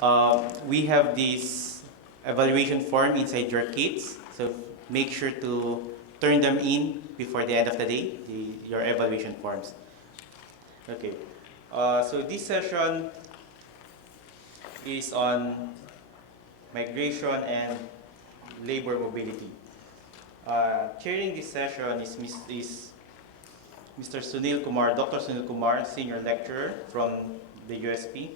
We have this evaluation form inside your kits, so make sure to turn them in before the end of the day, your evaluation forms. Okay, so this session is on migration and labor mobility. Chairing this session is Mr. Sunil Kumar, Dr. Sunil Kumar, Senior Lecturer from the USP.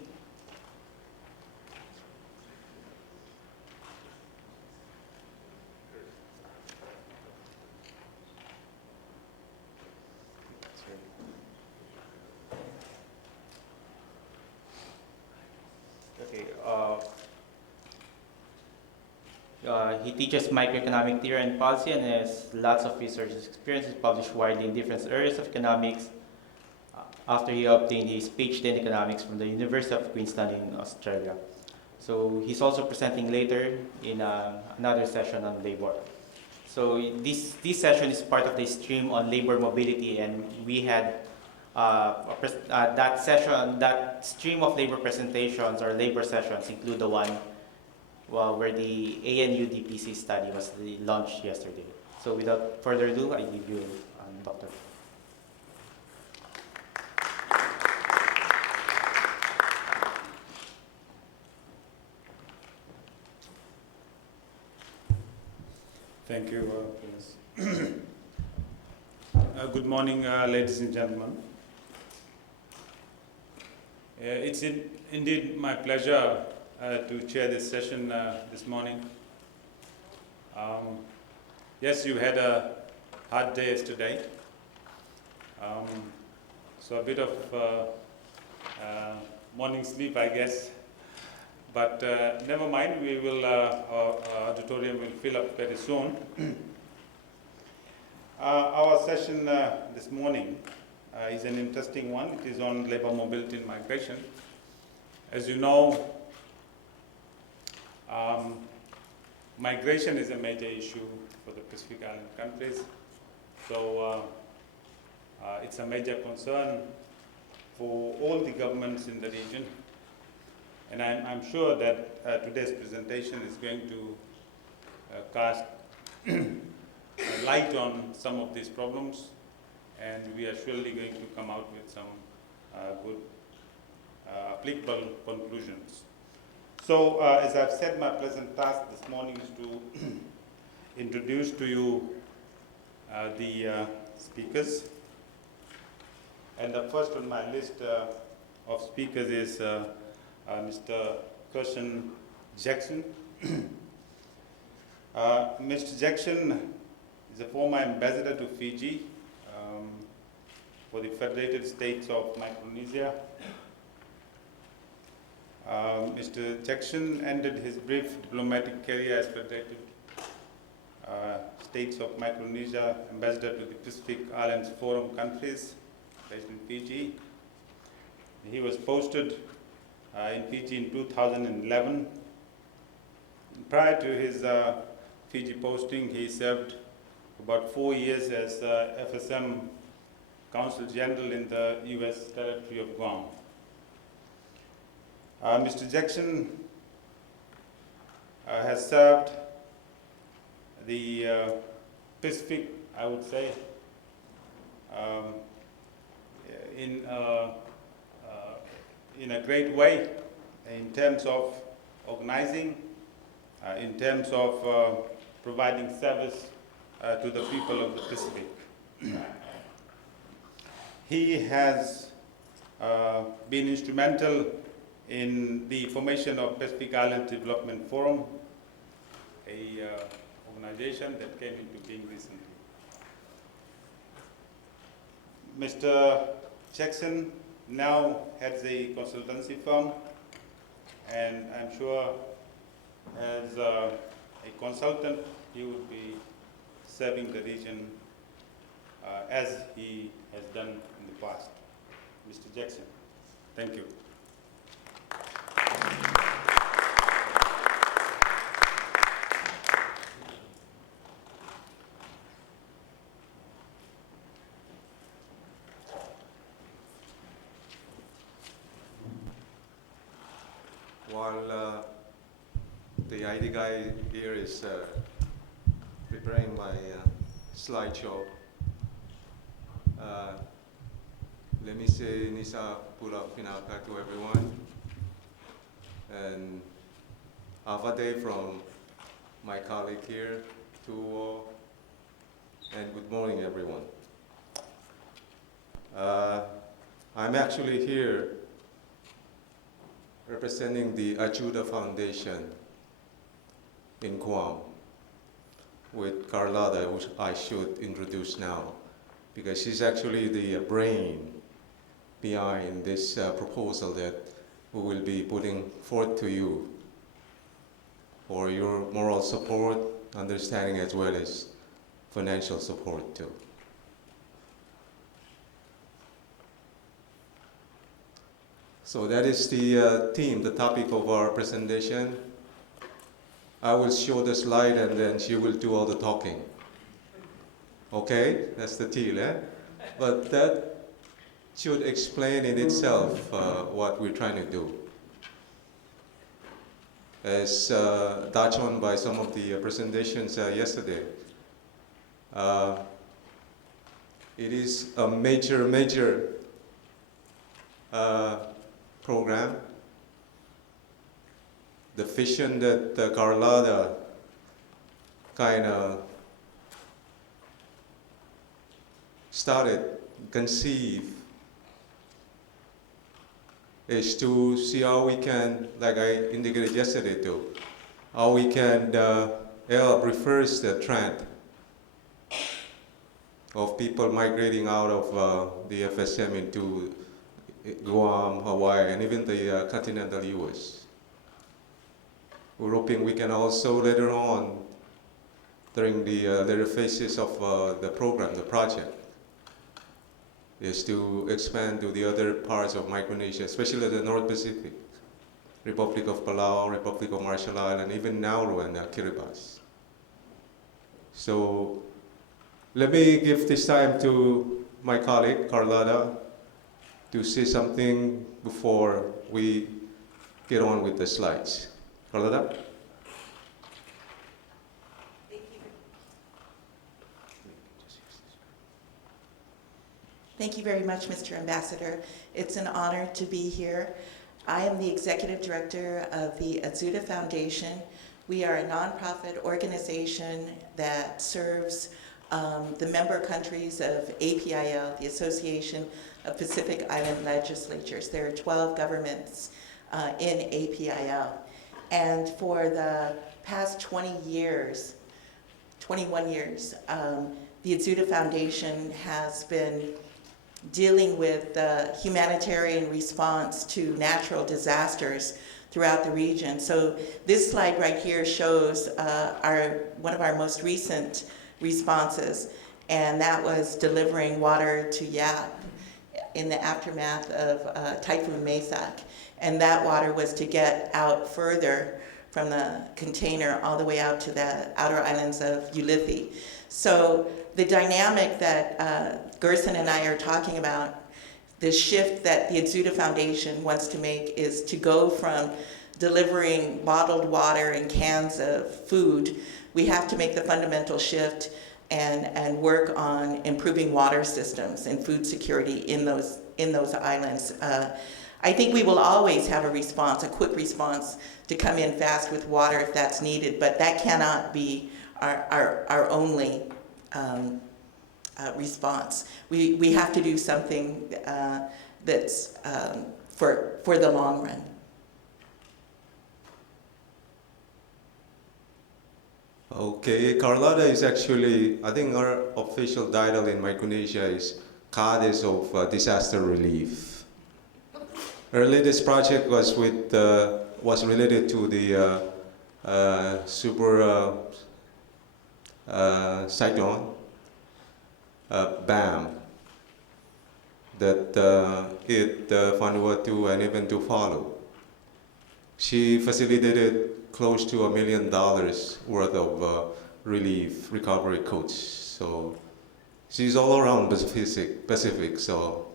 Okay. He teaches microeconomic theory and policy and has lots of research experiences published widely in different areas of economics after he obtained his PhD in economics from the University of Queensland in Australia. So he's also presenting later in another session on labor. So this session is part of the stream on labor mobility, and we had that session, that stream of labor presentations or labor sessions include the one where the ANU DPC study was launched yesterday. So without further ado, I give you Dr. Thank you, Prince. Good morning, ladies and gentlemen. It's indeed my pleasure to chair this session this morning. Yes, you had a hard day yesterday, so a bit of morning sleep, I guess. But never mind, we will, our auditorium will fill up very soon. Our session this morning is an interesting one. It is on labor mobility and migration. As you know, migration is a major issue for the Pacific Island countries. So it's a major concern for all the governments in the region. And I'm sure that today's presentation is going to cast light on some of these problems, and we are surely going to come out with some good applicable conclusions. So as I've said, my pleasant task this morning is to introduce to you the speakers. And the first on my list of speakers is Mr. Gerson. Mr. Gerson is a former ambassador to Fiji for the Federated States of Micronesia. Mr. Gerson ended his brief diplomatic career as Federated States of Micronesia ambassador to the Pacific Islands Forum countries based in Fiji. He was posted in Fiji in 2011. Prior to his Fiji posting, he served about 4 years as FSM Consul General in the U.S. Territory of Guam. Mr. Gerson has served the Pacific, I would say, in a great way in terms of organizing, in terms of providing service to the people of the Pacific. He has been instrumental in the formation of Pacific Island Development Forum, a organization that came into being recently. Mr. Gerson now heads a consultancy firm, and I'm sure as a consultant he will be serving the region as he has done in the past. Mr. Gerson, thank you. While the ID guy here is preparing my slideshow, let me say Nisa Pula Pinaka to everyone, and have a day from my colleague here to and good morning everyone. I'm actually here representing the Ajuda Foundation in Guam with Kailola, which I should introduce now, because she's actually the brain behind this proposal that we will be putting forth to you for your moral support, understanding, as well as financial support too. So that is the theme, the topic of our presentation. I will show the slide and then she will do all the talking. Okay, that's the deal, eh? But that should explain in itself what we're trying to do. As touched on by some of the presentations yesterday, it is a major program. The vision that Kailola kind of conceived is to see how we can, like I indicated yesterday too, how we can help reverse the trend of people migrating out of the FSM into Guam, Hawaii, and even the continental US. We're hoping we can also later on, during the later phases of the program, the project, is to expand to the other parts of Micronesia, especially the North Pacific, Republic of Palau, Republic of Marshall Islands, even Nauru and Kiribati. So let me give this time to my colleague, Kailola, to say something before we get on with the slides. Kailola? Thank you very much, Mr. Ambassador. It's an honor to be here. I am the Executive Director of the Ajuda Foundation. We are a nonprofit organization that serves the member countries of APIL, the Association of Pacific Island Legislatures. There are 12 governments in APIL. And for the past 21 years, the Ajuda Foundation has been dealing with the humanitarian response to natural disasters throughout the region. So this slide right here shows one of our most recent responses, and that was delivering water to Yap in the aftermath of Typhoon Maysak. And that water was to get out further from the container all the way out to the outer islands of Ulithi. So the dynamic that Gerson and I are talking about, the shift that the Ajuda Foundation wants to make is to go from delivering bottled water and cans of food. We have to make the fundamental shift and work on improving water systems and food security in those islands. I think we will always have a response, a quick response, to come in fast with water if that's needed, but that cannot be our only response. We have to do something that's for the long run. Okay, Kailola is actually, I think our official title in Micronesia is Goddess of Disaster Relief. Earlier, this project was related to the super cyclone, BAM, that hit Vanuatu and even Tuvalu. She facilitated close to $1 million worth of relief recovery costs. So she's all around Pacific. So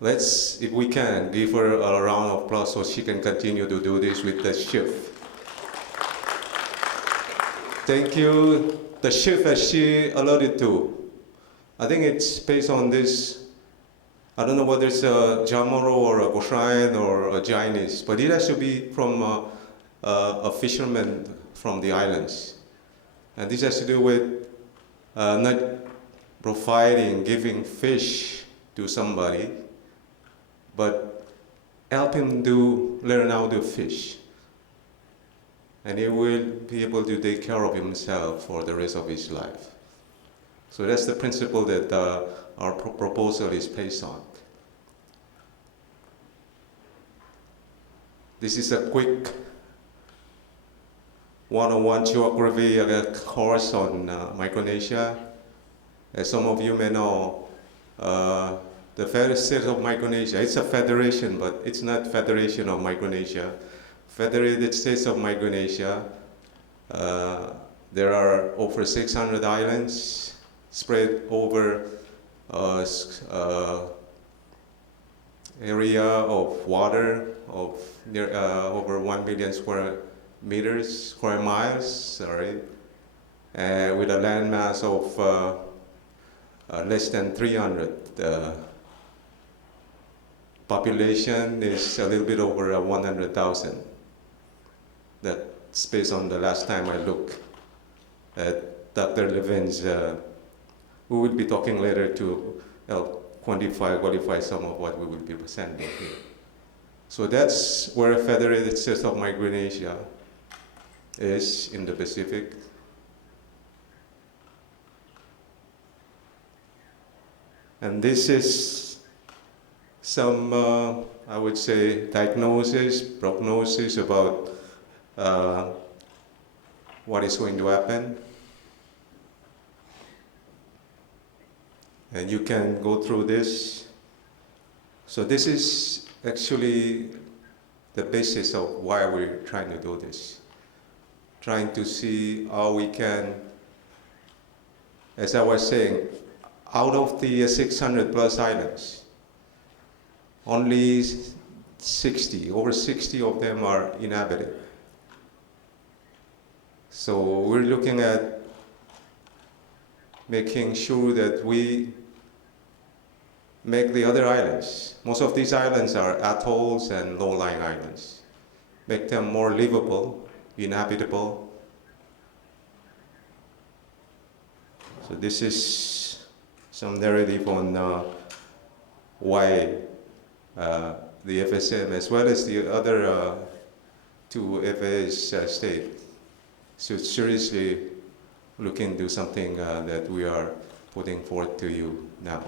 Let's, if we can, give her a round of applause so she can continue to do this with the shift. Thank you. The shift, as she alluded to, I think it's based on this, I don't know whether it's a Jamoro or a Goshain or a Chinese, but it has to be from a fisherman from the islands. And this has to do with not providing, giving fish to somebody, but help him learn how to fish. And he will be able to take care of himself for the rest of his life. So that's the principle that our proposal is based on. This is a quick 101 geography course on Micronesia. As some of you may know, the Federated States of Micronesia, it's a federation, but it's not Federation of Micronesia. Federated States of Micronesia, there are over 600 islands spread over area of water of near, over 1 million square miles, with a landmass of less than 300. Population is a little bit over 100,000. That's based on the last time I looked at Dr. Levin's. We will be talking later to help qualify some of what we will be presenting here. So that's where Federated States of Micronesia is in the Pacific. And this is some, I would say, prognosis about what is going to happen. And you can go through this. So this is actually the basis of why we're trying to do this. Trying to see how we can, as I was saying, out of the 600 plus islands, only over 60 of them are inhabited. So we're looking at making sure that we make the other islands, most of these islands are atolls and low-lying islands, make them more livable, inhabitable. So this is some narrative on why the FSM, as well as the other two FAS states, should seriously look into something that we are putting forth to you now.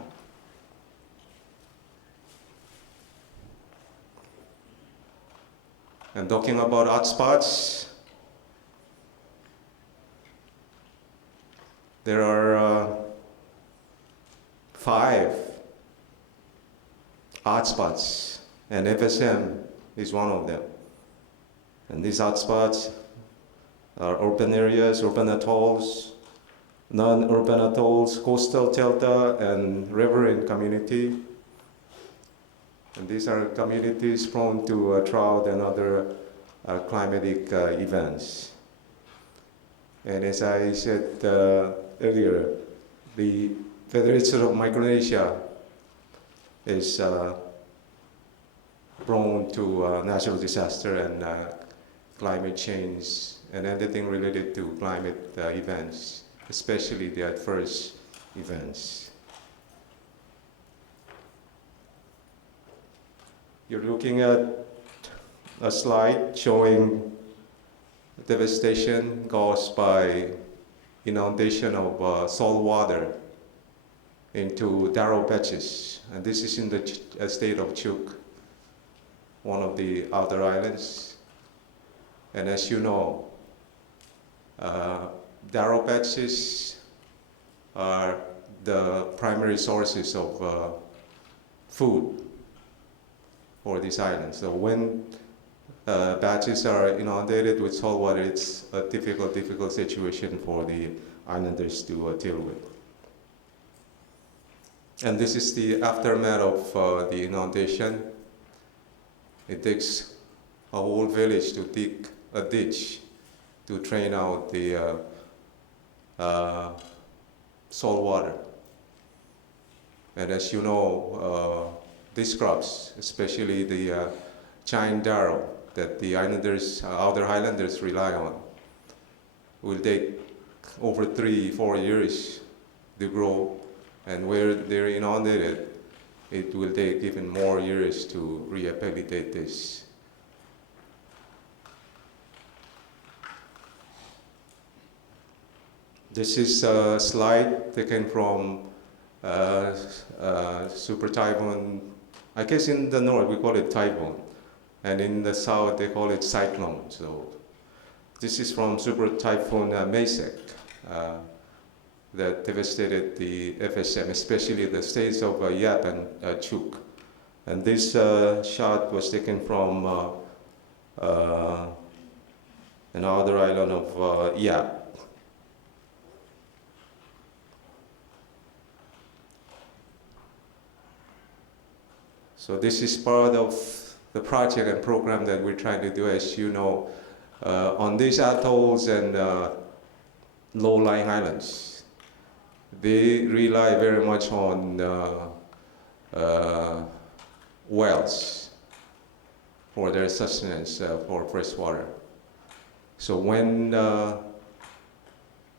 And talking about hotspots, there are 5 hotspots, and FSM is one of them. And these hotspots are urban areas, urban atolls, non-urban atolls, coastal delta, and riverine community. And these are communities prone to drought and other climatic events. And as I said earlier, the Federation of Micronesia is prone to natural disaster and climate change and anything related to climate events, especially the adverse events. You're looking at a slide showing devastation caused by inundation of salt water into taro patches. And this is in the state of Chuuk, one of the outer islands. And as you know, taro patches are the primary sources of food for these islands. So when patches are inundated with salt water, it's a difficult situation for the islanders to deal with. And this is the aftermath of the inundation. It takes a whole village to dig a ditch to drain out the salt water. And as you know, these crops, especially the giant darrow that the islanders, outer highlanders rely on, will take over 3-4 years to grow, and where they're inundated, it will take even more years to rehabilitate this. This is a slide taken from super typhoon. I guess in the north we call it typhoon, and in the south they call it cyclone. So this is from super typhoon Masek that devastated the FSM, especially the states of Yap and Chuuk. And this shot was taken from another island of Yap. So this is part of the project and program that we're trying to do, as you know, on these atolls and low-lying islands. They rely very much on wells for their sustenance for fresh water. So when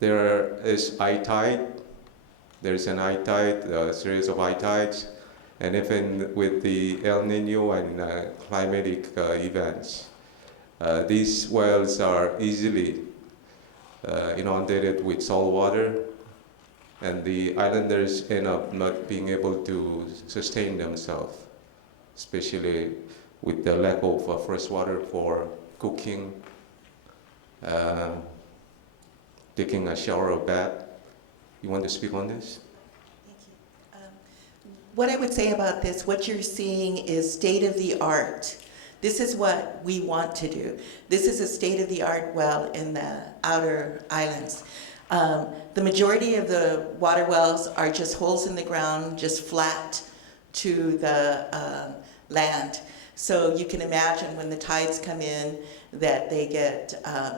there is high tide, there's an high tide, a series of high tides, and even with the El Nino and climatic events, these wells are easily inundated with salt water, and the islanders end up not being able to sustain themselves, especially with the lack of fresh water for cooking, taking a shower or bath. You want to speak on this? What I would say about this, what you're seeing is state-of-the-art. This is what we want to do. This is a state-of-the-art well in the outer islands. The majority of the water wells are just holes in the ground, just flat to the land. So you can imagine when the tides come in that they get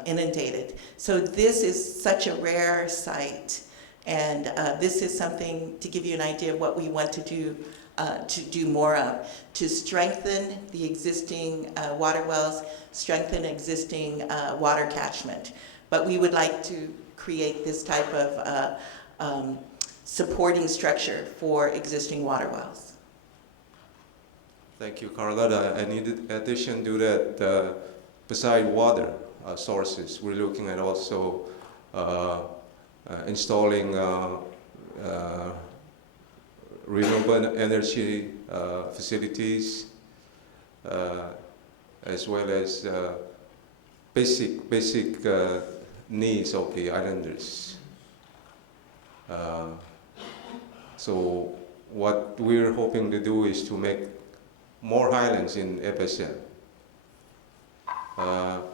inundated. So this is such a rare site. And this is something to give you an idea of what we want to do more of, to strengthen the existing water wells, strengthen existing water catchment. But we would like to create this type of supporting structure for existing water wells. Thank you, Carlotta. And in addition to that, beside water sources, we're looking at also installing renewable energy facilities, as well as basic needs of the islanders. So what we're hoping to do is to make more highlands in FSM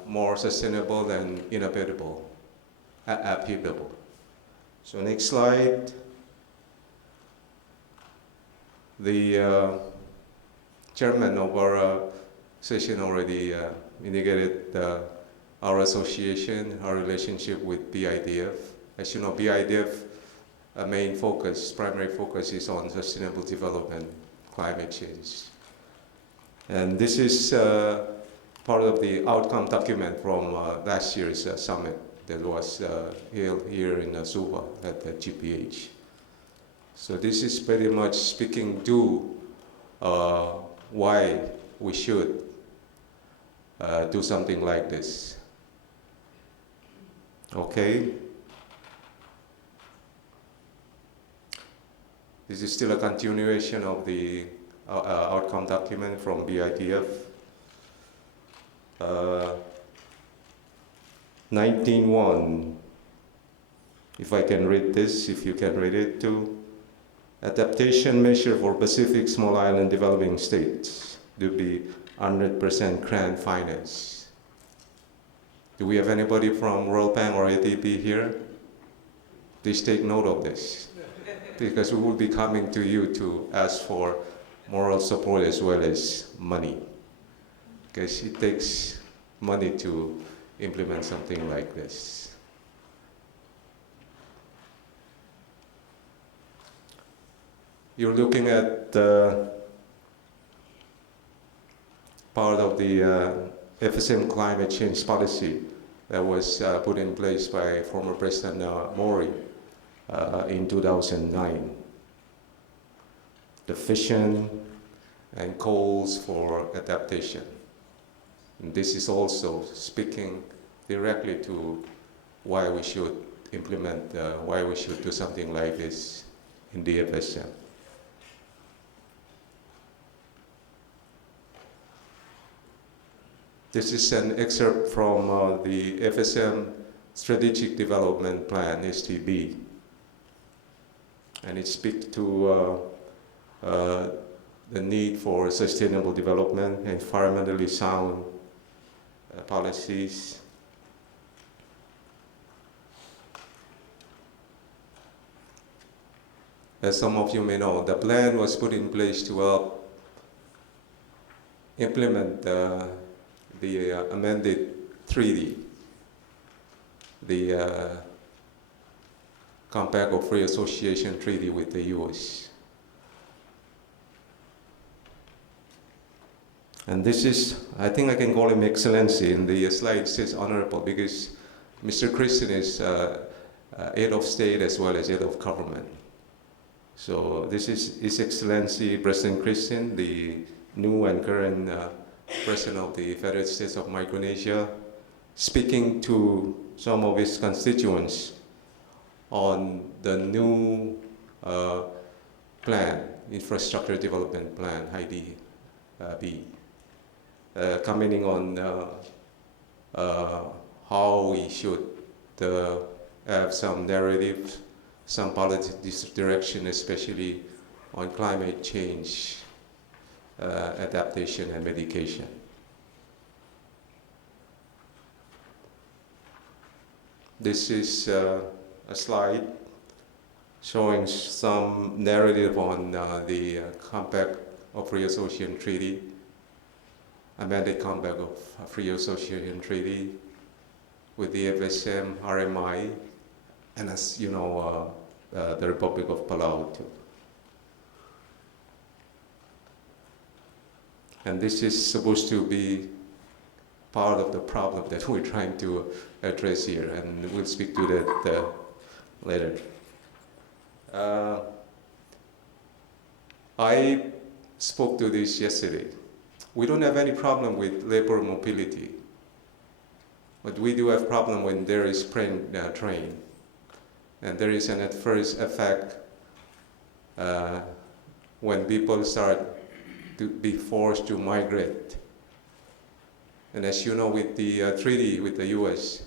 more sustainable and inhabitable. So next slide. The chairman of our session already indicated our association, our relationship with BIDF. As you know, BIDF main focus, primary focus is on sustainable development, climate change. And this is part of the outcome document from last year's summit that was held here in Suva at the GPH. So this is pretty much speaking to why we should do something like this. Okay. This is still a continuation of the outcome document from BIDF. 19.1, if I can read this, if you can read it too. Adaptation measure for Pacific small island developing states to be 100% grant finance. Do we have anybody from World Bank or ADB here? Please take note of this. because we will be coming to you to ask for moral support as well as money, because it takes money to implement something like this. You're looking at part of the FSM climate change policy that was put in place by former President Mori in 2009. The vision and calls for adaptation. And this is also speaking directly to why we should implement, why we should do something like this in the FSM. This is an excerpt from the FSM Strategic Development Plan, STB. And it speaks to the need for sustainable development, environmentally sound policies. As some of you may know, the plan was put in place to help implement the amended treaty, the Compact of Free Association Treaty with the US. And this is, I think I can call him Excellency. In the slide it says Honorable because Mr. Christian is head of state as well as head of government. So this is His Excellency President Christian, the new and current President of the Federated States of Micronesia, speaking to some of his constituents on the new plan, Infrastructure Development Plan, IDB, commenting on how we should have some narrative, some policy direction, especially on climate change, adaptation and mitigation. This is a slide showing some narrative on the Compact of Free Association Treaty, amended Compact of Free Association Treaty with the FSM, RMI, and as you know, the Republic of Palau too. And this is supposed to be part of the problem that we're trying to address here, and we'll speak to that later. I spoke to this yesterday. We don't have any problem with labor mobility, but we do have problem when there is train, and there is an adverse effect when people start to be forced to migrate. And as you know, with the treaty with the US,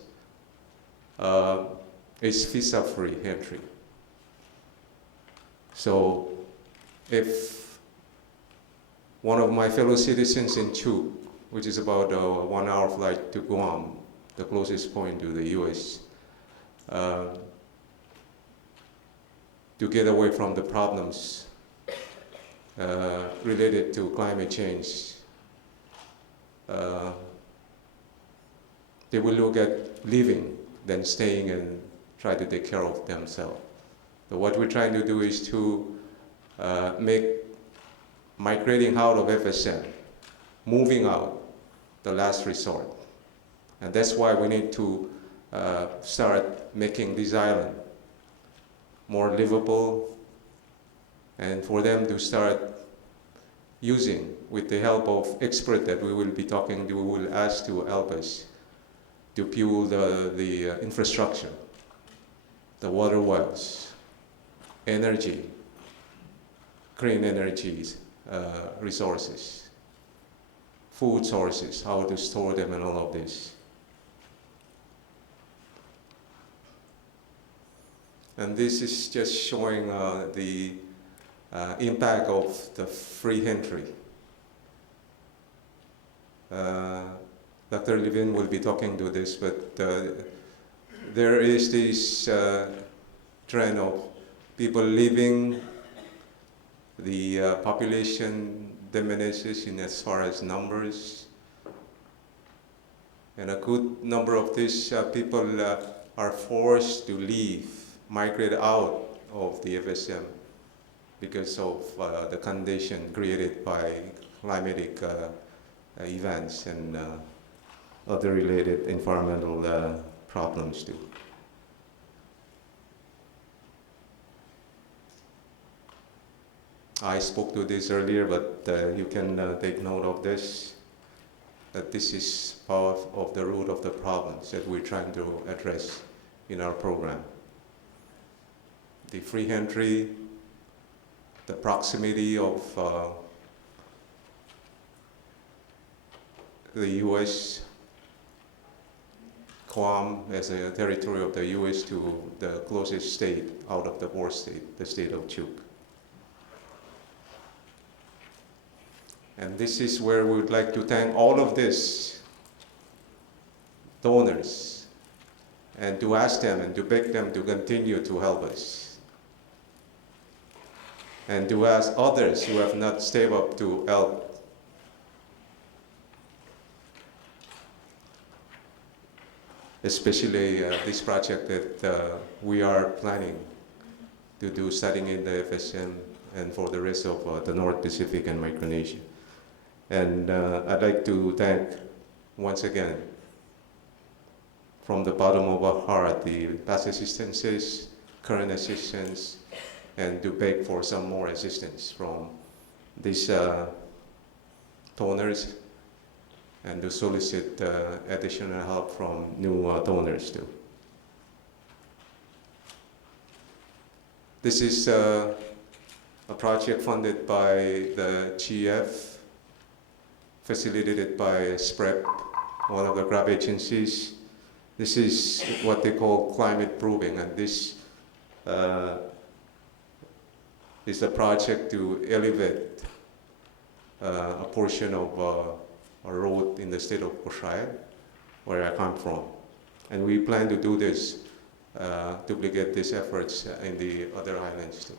it's visa-free entry. So if one of my fellow citizens in Chuuk, which is about a 1 hour flight to Guam, the closest point to the US, to get away from the problems related to climate change, they will look at living than staying and try to take care of themselves. So what we're trying to do is to make migrating out of FSM, moving out, the last resort. And that's why we need to start making this island more livable, and for them to start using, with the help of experts that we will be talking to, we will ask to help us to fuel the infrastructure, the water wells, energy, green energies, resources, food sources, how to store them and all of this. And this is just showing the impact of the free entry. Dr. Levin will be talking to this, but there is this trend of people leaving, the population diminishes in as far as numbers. And a good number of these people are forced to leave, migrate out of the FSM because of the condition created by climatic events and other related environmental problems too. I spoke to this earlier, but you can take note of this, that this is part of the root of the problems that we're trying to address in our program. The free entry, the proximity of the U.S., Guam as a territory of the U.S. to the closest state out of the four states, the state of Chuk. And this is where we would like to thank all of these donors and to ask them and to beg them to continue to help us. And to ask others who have not stepped up to help. Especially this project that we are planning to do, studying in the FSM and for the rest of the North Pacific and Micronesia. And I'd like to thank once again, from the bottom of our heart, the past assistances, current assistance, and to beg for some more assistance from these donors and to solicit additional help from new donors too. This is a project funded by the GF, facilitated by SPREP, one of the grab agencies. This is what they call climate proving, and this is a project to elevate a portion of a road in the state of Koshai, where I come from. And we plan to do this, duplicate these efforts in the other islands too.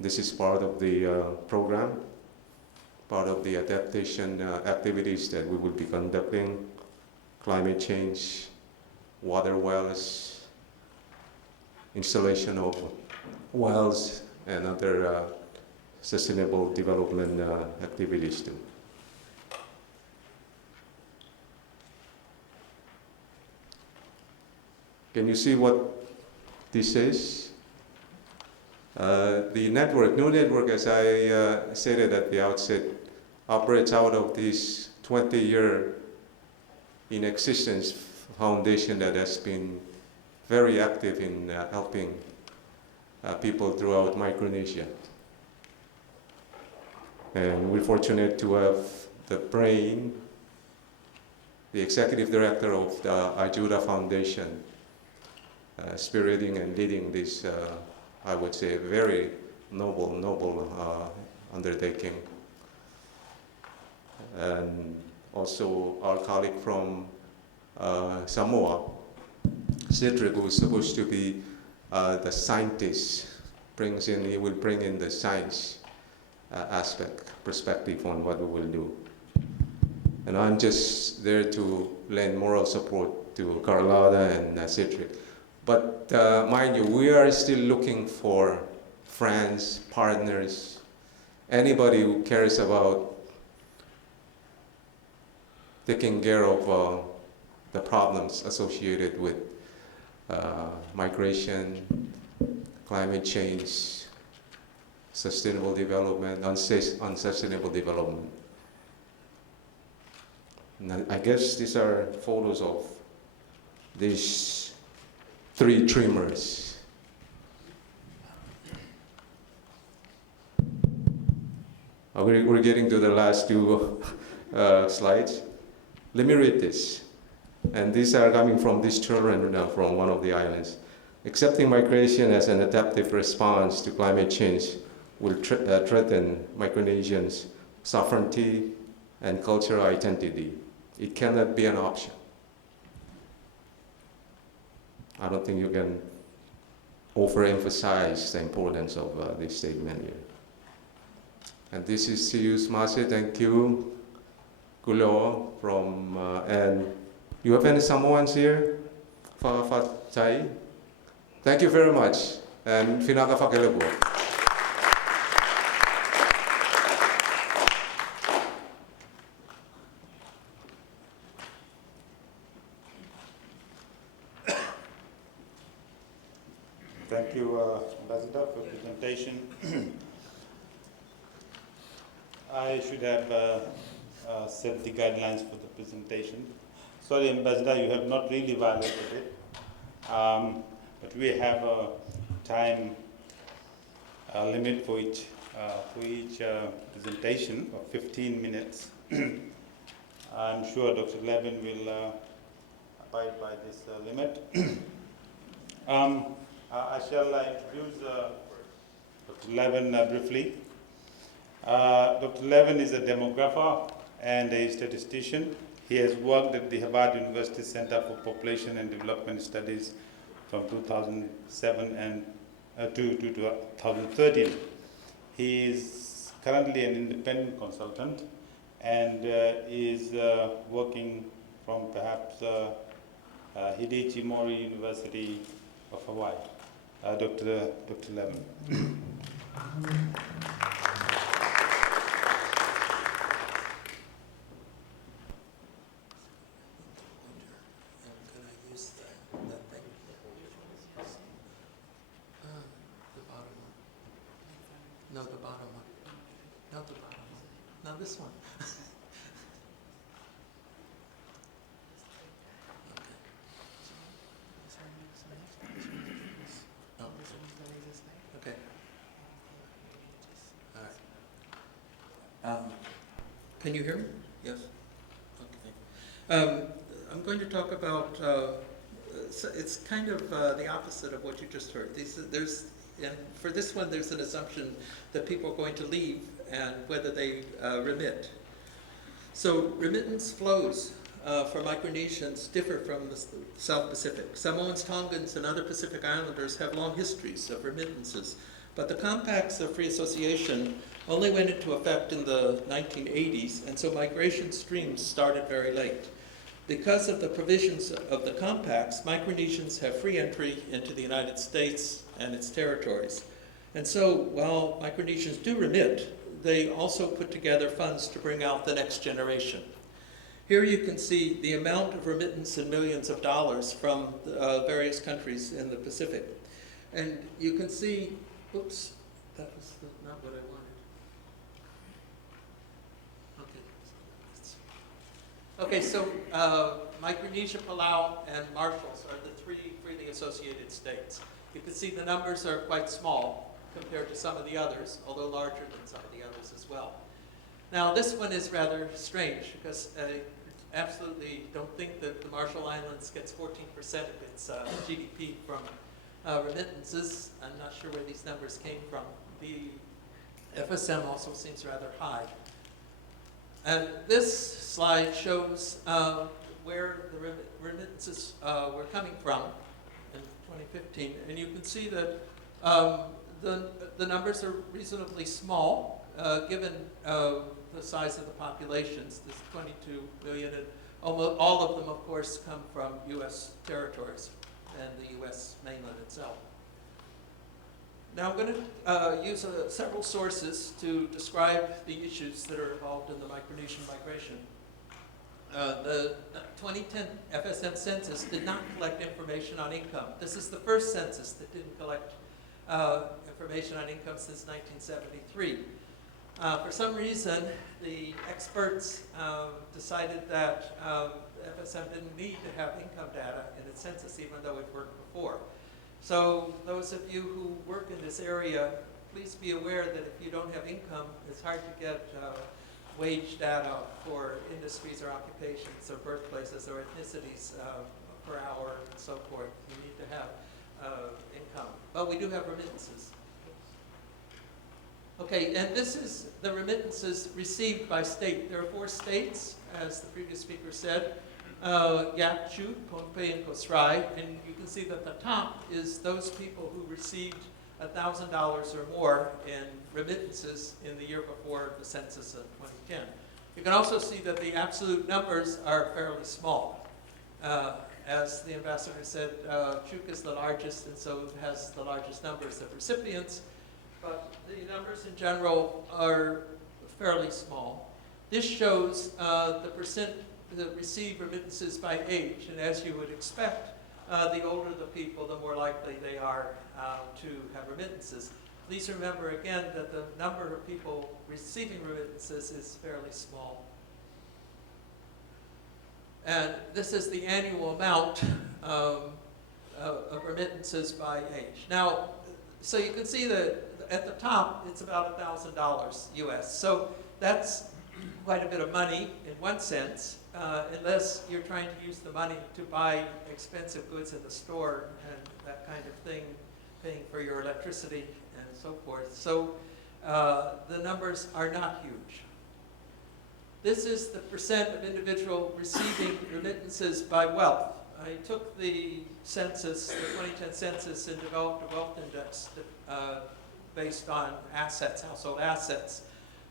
This is part of the program, part of the adaptation activities that we will be conducting, climate change, water wells, installation of wells, and other sustainable development activities too. Can you see what this is? The network, new network, as I stated at the outset, operates out of this 20-year in existence foundation that has been very active in helping people throughout Micronesia. And we're fortunate to have the brain, the executive director of the Ajuda Foundation, spearheading and leading this, I would say, very noble undertaking. And also our colleague from Samoa, Cedric, who's supposed to be the scientist, he will bring in the science perspective on what we will do. And I'm just there to lend moral support to Kailola and Cedric. But mind you, we are still looking for friends, partners, anybody who cares about taking care of the problems associated with migration, climate change, sustainable development, unsustainable development. And I guess these are photos of these 3 trimmers. We're getting to the last 2 slides. Let me read this. And these are coming from these children from one of the islands. Accepting migration as an adaptive response to climate change will threaten Micronesians' sovereignty and cultural identity. It cannot be an option. I don't think you can overemphasize the importance of this statement here. And this is Sius Mase. Thank you, Kulo from, and you have any Samoans here? Chai? Thank you very much. And Finaka Fakelebo. Thank you, Ambassador, for the presentation. I should have set the guidelines for the presentation. Sorry, Ambassador, you have not really violated it. But we have a time limit for each presentation of 15 minutes. I'm sure Dr. Levin will abide by this limit. I shall introduce Dr. Levin briefly. Dr. Levin is a demographer and a statistician. He has worked at the Harvard University Center for Population and Development Studies from 2007 and to 2013. He is currently an independent consultant and is working from perhaps Hidechi Mori University of Hawaii. Dr. Levin. No, the bottom one. Not the bottom one. No, this one. Okay. All right. Can you hear me? Yes. Okay. I'm going to talk about. So it's kind of the opposite of what you just heard. And for this one, there's an assumption that people are going to leave and whether they remit. So remittance flows for Micronesians differ from the South Pacific. Samoans, Tongans, and other Pacific Islanders have long histories of remittances, but the compacts of free association only went into effect in the 1980s, and so migration streams started very late. Because of the provisions of the compacts, Micronesians have free entry into the United States and its territories. And so while Micronesians do remit, they also put together funds to bring out the next generation. Here you can see the amount of remittance in millions of dollars from various countries in the Pacific. And you can see, oops, that was not what I wanted. Okay, so Micronesia, Palau, and Marshalls are the three freely associated states. You can see the numbers are quite small compared to some of the others, although larger than some of the others as well. Now, this one is rather strange because I absolutely don't think that the Marshall Islands gets 14% of its GDP from remittances. I'm not sure where these numbers came from. The FSM also seems rather high. And this slide shows where the remittances were coming from in 2015. And you can see that the numbers are reasonably small, given the size of the populations. There's 22 million, and almost all of them, of course, come from U.S. territories and the U.S. mainland itself. Now I'm going to use several sources to describe the issues that are involved in the Micronesian migration. The 2010 FSM census did not collect information on income. This is the first census that didn't collect information on income since 1973. For some reason, the experts decided that FSM didn't need to have income data in its census, even though it worked before. So those of you who work in this area, please be aware that if you don't have income, it's hard to get wage data for industries or occupations or birthplaces or ethnicities per hour and so forth. You need to have income. But we do have remittances. Okay, and this is the remittances received by state. There are 4 states, as the previous speaker said. Yachu, Pohnpei, and Kosrae, and you can see that the top is those people who received $1,000 or more in remittances in the year before the census of 2010. You can also see that the absolute numbers are fairly small. As the ambassador said, Chuk is the largest, and so has the largest numbers of recipients, but the numbers in general are fairly small. This shows the percent that receive remittances by age, and as you would expect, the older the people, the more likely they are to have remittances. Please remember again that the number of people receiving remittances is fairly small. And this is the annual amount of remittances by age. Now, so you can see that at the top, it's about $1,000 US. So that's quite a bit of money in one sense, unless you're trying to use the money to buy expensive goods in the store and that kind of thing, paying for your electricity and so forth. So the numbers are not huge. This is the percent of individual receiving remittances by wealth. I took the census, the 2010 census, and developed a wealth index based on assets, household assets.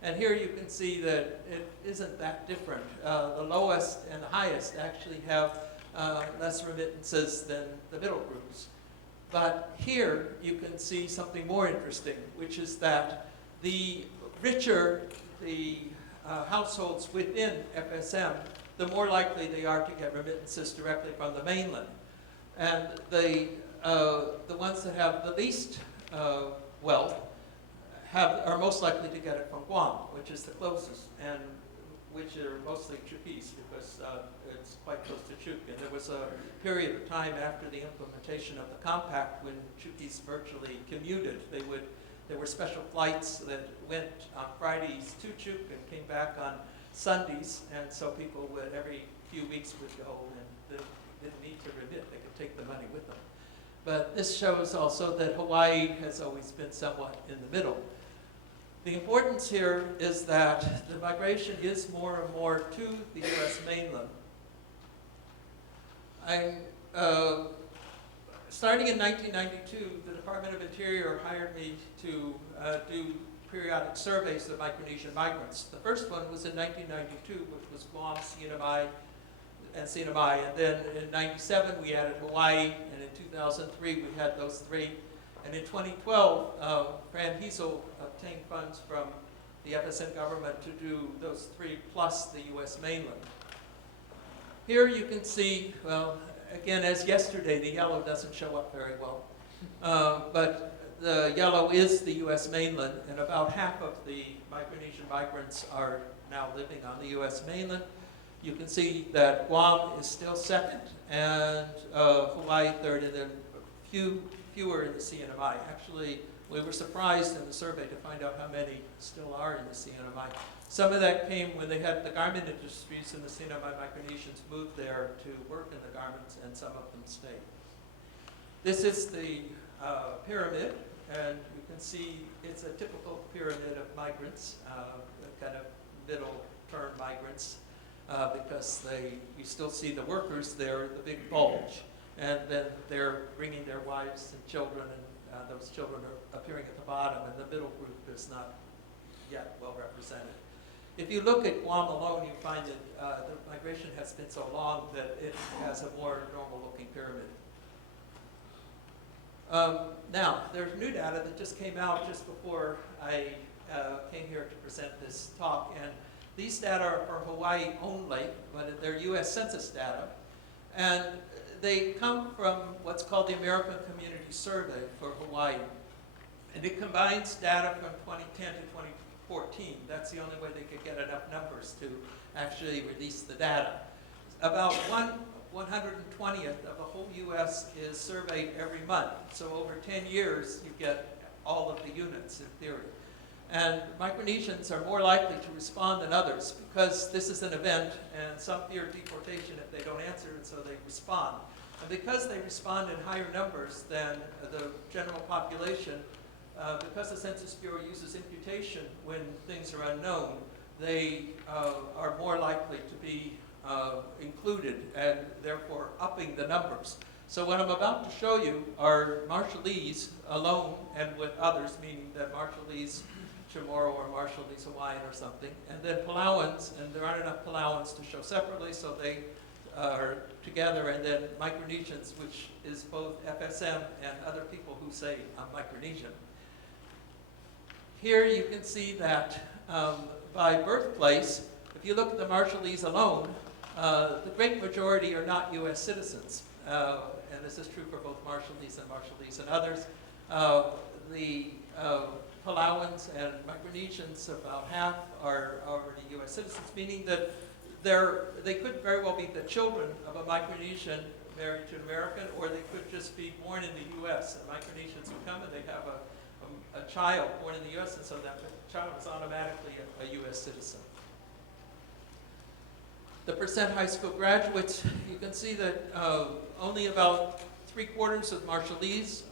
And here you can see that it isn't that different. The lowest and the highest actually have less remittances than the middle groups. But here you can see something more interesting, which is that the richer the households within FSM, the more likely they are to get remittances directly from the mainland. And the ones that have the least wealth are most likely to get it from Guam, which is the closest, and which are mostly Chukis, because it's quite close to Chuk. And there was a period of time after the implementation of the compact when Chukis virtually commuted. There were special flights that went on Fridays to Chuk and came back on Sundays, and so people would every few weeks would go, and they didn't need to remit. They could take the money with them. But this shows also that Hawaii has always been somewhat in the middle. The importance here is that the migration is more and more to the U.S. mainland. Starting in 1992, the Department of Interior hired me to do periodic surveys of Micronesian migrants. The first one was in 1992, which was Guam, CNMI, and then in 97 we added Hawaii, and in 2003 we had those three. And in 2012, Fran Hiesel obtained funds from the FSM government to do those three plus the U.S. mainland. Here you can see, well, again, as yesterday, the yellow doesn't show up very well. But the yellow is the U.S. mainland, and about half of the Micronesian migrants are now living on the U.S. mainland. You can see that Guam is still second, and Hawaii third, and then fewer in the CNMI. Actually, we were surprised in the survey to find out how many still are in the CNMI. Some of that came when they had the garment industries, and the CNMI Micronesians moved there to work in the garments, and some of them stayed. This is the pyramid, and you can see it's a typical pyramid of migrants, kind of middle-term migrants, because you still see the workers there, the big bulge, and then they're bringing their wives and children, and those children are appearing at the bottom, and the middle group is not yet well represented. If you look at Guam alone, you find that the migration has been so long that it has a more normal-looking pyramid. Now, there's new data that just came out just before I came here to present this talk, and these data are for Hawaii only, but they're U.S. Census data, and they come from what's called the American Community Survey for Hawaii, and it combines data from 2010 to 2014. That's the only way they could get enough numbers to actually release the data. About 1/120th of the whole U.S. is surveyed every month. So over 10 years, you get all of the units in theory. And Micronesians are more likely to respond than others because this is an event, and some fear deportation if they don't answer, and so they respond. And because they respond in higher numbers than the general population, because the Census Bureau uses imputation when things are unknown, they are more likely to be included, and therefore upping the numbers. So what I'm about to show you are Marshallese alone and with others, meaning that Marshallese Chamorro or Marshallese Hawaiian or something, and then Palauans, and there aren't enough Palauans to show separately, so they are together, and then Micronesians, which is both FSM and other people who say I'm Micronesian. Here you can see that by birthplace, if you look at the Marshallese alone, the great majority are not U.S. citizens. And this is true for both Marshallese and others. The Palauans and Micronesians, about half, are already U.S. citizens, meaning that they could very well be the children of a Micronesian married to an American, or they could just be born in the U.S. And Micronesians would come and they have a child born in the U.S., and so that child is automatically a U.S. citizen. The percent high school graduates, you can see that only about 3/4 of Marshallese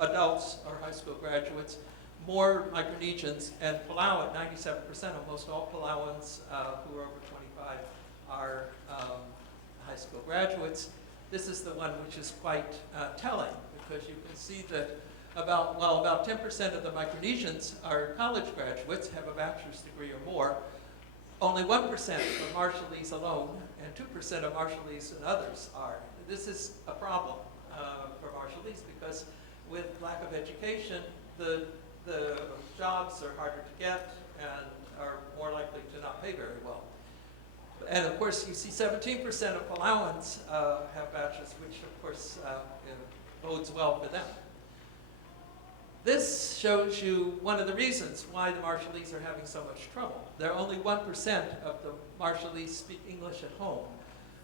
adults are high school graduates, more Micronesians, and Palau at 97%, almost all Palauans who are over 25 are high school graduates. This is the one which is quite telling, because you can see that about 10% of the Micronesians are college graduates, have a bachelor's degree or more. Only 1% of Marshallese alone, and 2% of Marshallese and others are. This is a problem for Marshallese, because with lack of education, the jobs are harder to get and are more likely to not pay very well. And of course, you see 17% of Palauans have bachelors, which of course bodes well for them. This shows you one of the reasons why the Marshallese are having so much trouble. They're only 1% of the Marshallese speak English at home,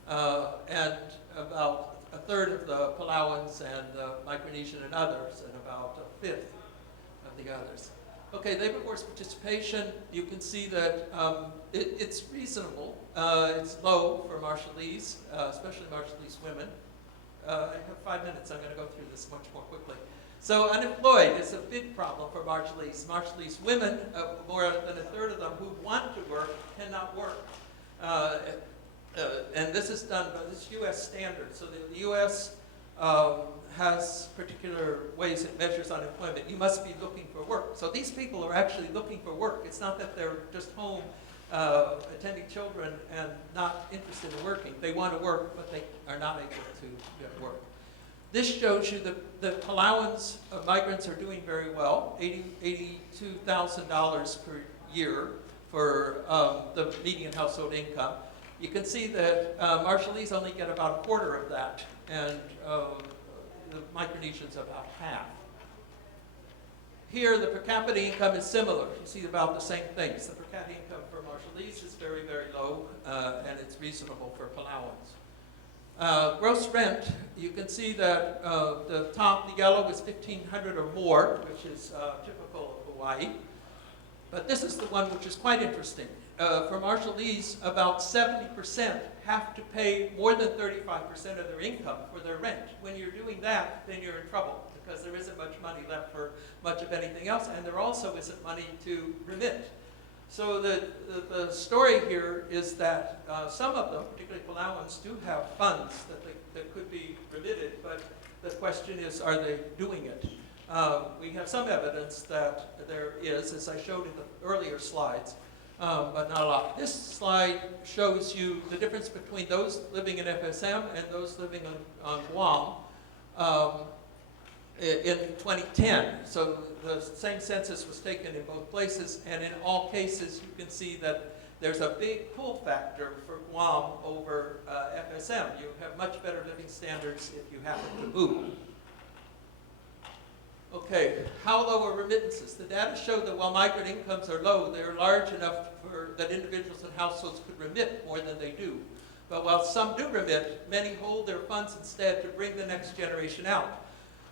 and about 1/3 of the Palauans and the Micronesian and others, and about 1/5 of the others. Okay, labor force participation, you can see that it's reasonable. It's low for Marshallese, especially Marshallese women. I have 5 minutes, I'm going to go through this much more quickly. So unemployed is a big problem for Marshallese. Marshallese women, more than 1/3 of them who want to work, cannot work. And this is done by this U.S. standard. So the U.S. Has particular ways it measures unemployment. You must be looking for work. So these people are actually looking for work. It's not that they're just home attending children and not interested in working. They want to work, but they are not able to get work. This shows you that the Palauans, migrants, are doing very well, $82,000 per year for the median household income. You can see that Marshallese only get about 1/4 of that, and the Micronesians about half. Here, the per capita income is similar. You see about the same things. The per capita income for Marshallese is very, very low, and it's reasonable for Palauans. Gross rent, you can see that the top, the yellow, is $1,500 or more, which is typical of Hawaii. But this is the one which is quite interesting. For Marshallese, about 70% have to pay more than 35% of their income for their rent. When you're doing that, then you're in trouble, because there isn't much money left for much of anything else, and there also isn't money to remit. So the story here is that some of them, particularly Palauans, do have funds that could be remitted, but the question is, are they doing it? We have some evidence that there is, as I showed in the earlier slides, but not a lot. This slide shows you the difference between those living in FSM and those living on Guam in 2010. So the same census was taken in both places, and in all cases you can see that there's a big pull factor for Guam over FSM. You have much better living standards if you happen to move. Okay, how low are remittances? The data show that while migrant incomes are low, they're large enough that individuals and households could remit more than they do. But while some do remit, many hold their funds instead to bring the next generation out.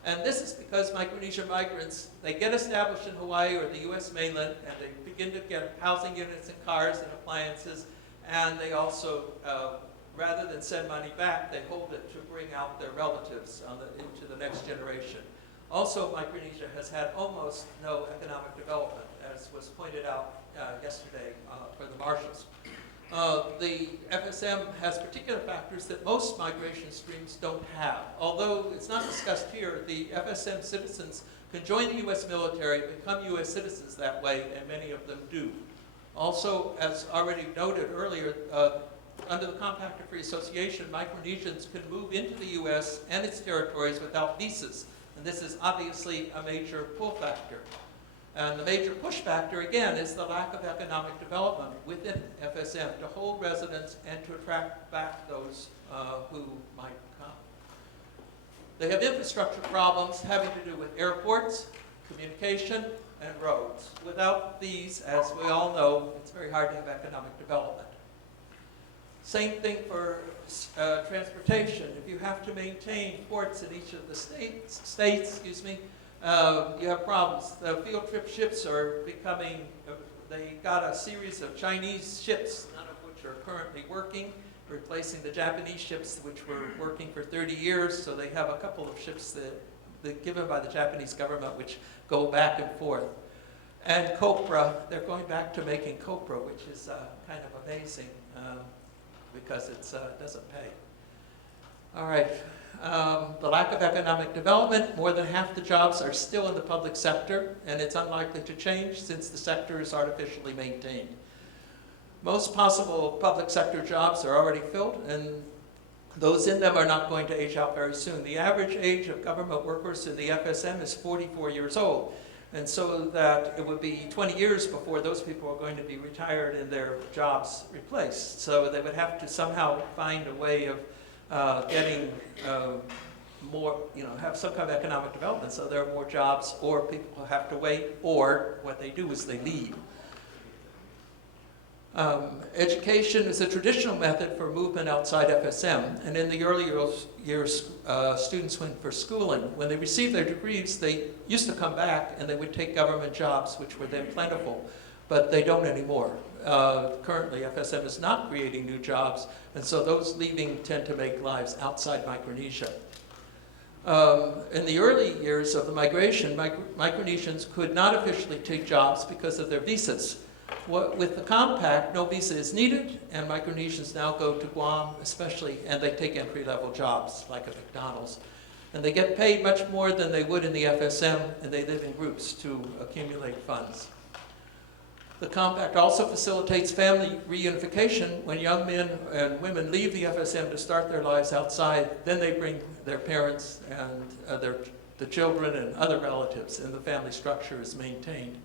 And this is because Micronesian migrants, they get established in Hawaii or the U.S. mainland, and they begin to get housing units and cars and appliances, and they also, rather than send money back, they hold it to bring out their relatives into the next generation. Also, Micronesia has had almost no economic development, as was pointed out yesterday for the Marshalls. The FSM has particular factors that most migration streams don't have. Although it's not discussed here, the FSM citizens can join the U.S. military, become U.S. citizens that way, and many of them do. Also, as already noted earlier, under the Compact of Free Association, Micronesians can move into the U.S. and its territories without visas. And this is obviously a major pull factor. And the major push factor, again, is the lack of economic development within FSM to hold residents and to attract back those who might come. They have infrastructure problems having to do with airports, communication, and roads. Without these, as we all know, it's very hard to have economic development. Same thing for transportation. If you have to maintain ports in each of the states, you have problems. The field trip ships are becoming, they got a series of Chinese ships, none of which are currently working, replacing the Japanese ships which were working for 30 years. So they have a couple of ships that given by the Japanese government which go back and forth. And copra, they're going back to making copra, which is kind of amazing because it doesn't pay. All right. The lack of economic development, more than half the jobs are still in the public sector, and it's unlikely to change since the sector is artificially maintained. Most possible public sector jobs are already filled, and those in them are not going to age out very soon. The average age of government workers in the FSM is 44 years old, and so that it would be 20 years before those people are going to be retired and their jobs replaced. So they would have to somehow find a way of getting more, have some kind of economic development so there are more jobs, or people have to wait, or what they do is they leave. Education is a traditional method for movement outside FSM, and in the early years, students went for schooling. When they received their degrees, they used to come back and they would take government jobs, which were then plentiful, but they don't anymore. Currently, FSM is not creating new jobs, and so those leaving tend to make lives outside Micronesia. In the early years of the migration, Micronesians could not officially take jobs because of their visas. With the compact, no visa is needed, and Micronesians now go to Guam especially, and they take entry-level jobs like at McDonald's. And they get paid much more than they would in the FSM, and they live in groups to accumulate funds. The compact also facilitates family reunification. When young men and women leave the FSM to start their lives outside, then they bring their parents and the children and other relatives, and the family structure is maintained.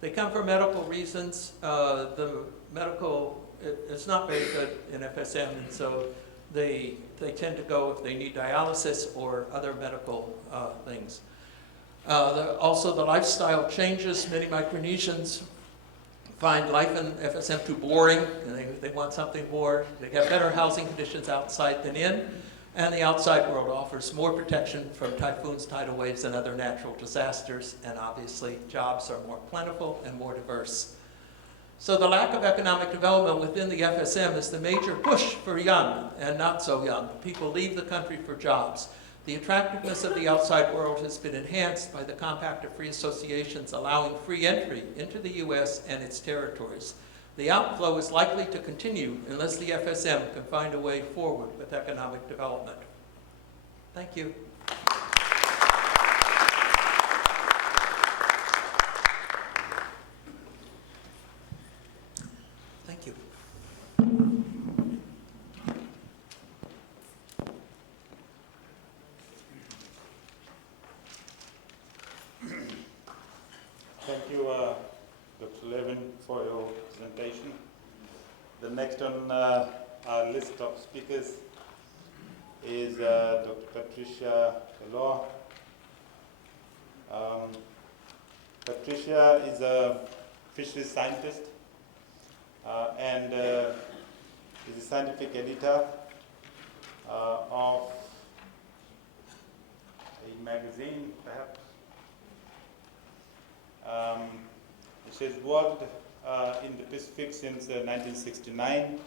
They come for medical reasons. The medical, it's not very good in FSM, and so they tend to go if they need dialysis or other medical things. Also, the lifestyle changes. Many Micronesians find life in FSM too boring, and they want something more. They have better housing conditions outside than in, and the outside world offers more protection from typhoons, tidal waves, and other natural disasters, and obviously jobs are more plentiful and more diverse. So the lack of economic development within the FSM is the major push for young and not so young. People leave the country for jobs. The attractiveness of the outside world has been enhanced by the Compact of Free Associations allowing free entry into the U.S. and its territories. The outflow is likely to continue unless the FSM can find a way forward with economic development. Thank you. Thank you. Thank you, Dr. Levin, for your presentation. The next on our list of speakers is Dr. Patricia Kailola. Patricia is a fisheries scientist and is a scientific editor of a magazine, perhaps. She has worked in the Pacific since 1969.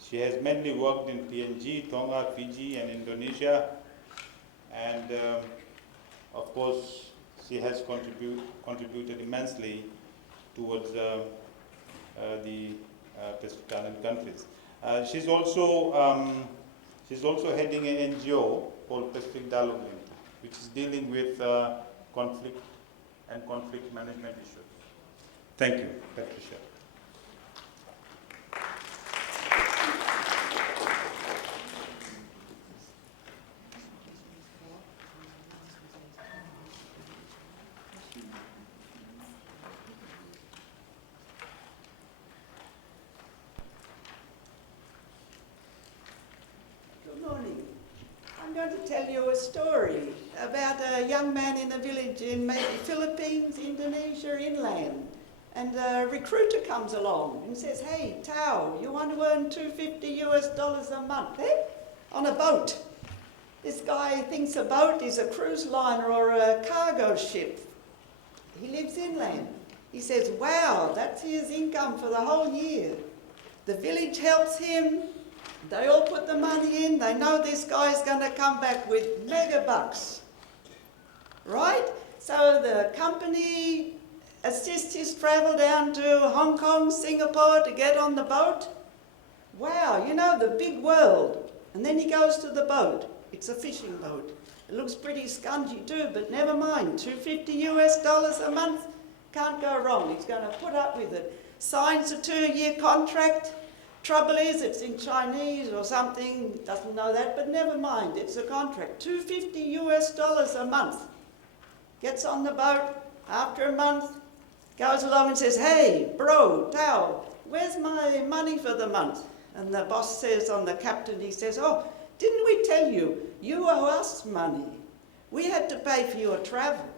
She has mainly worked in PNG, Tonga, Fiji, and Indonesia. And of course, she has contributed immensely towards the Pacific Island countries. She's also heading an NGO called Pacific Dialogue Link, which is dealing with conflict and conflict management issues. Thank you, Patricia. Good morning. I'm going to tell you a story about a young man in a village in maybe Philippines, Indonesia, inland. And a recruiter comes along and says, hey, Tao, you want to earn $250 a month, eh? On a boat. This guy thinks a boat is a cruise liner or a cargo ship. He lives inland. He says, wow, that's his income for the whole year. The village helps him. They all put the money in. They know this guy's going to come back with mega bucks. Right? So the company assists his travel down to Hong Kong, Singapore to get on the boat. Wow, you know, the big world. And then he goes to the boat. It's a fishing boat. It looks pretty scungy too, but never mind. $250 a month, can't go wrong. He's going to put up with it. Signs a 2-year contract. Trouble is, it's in Chinese or something, doesn't know that, but never mind, it's a contract. $250 a month. Gets on the boat, after a month, goes along and says, hey, bro, Tao, where's my money for the month? And the boss says on the captain, he says, oh, didn't we tell you, you owe us money. We had to pay for your travel.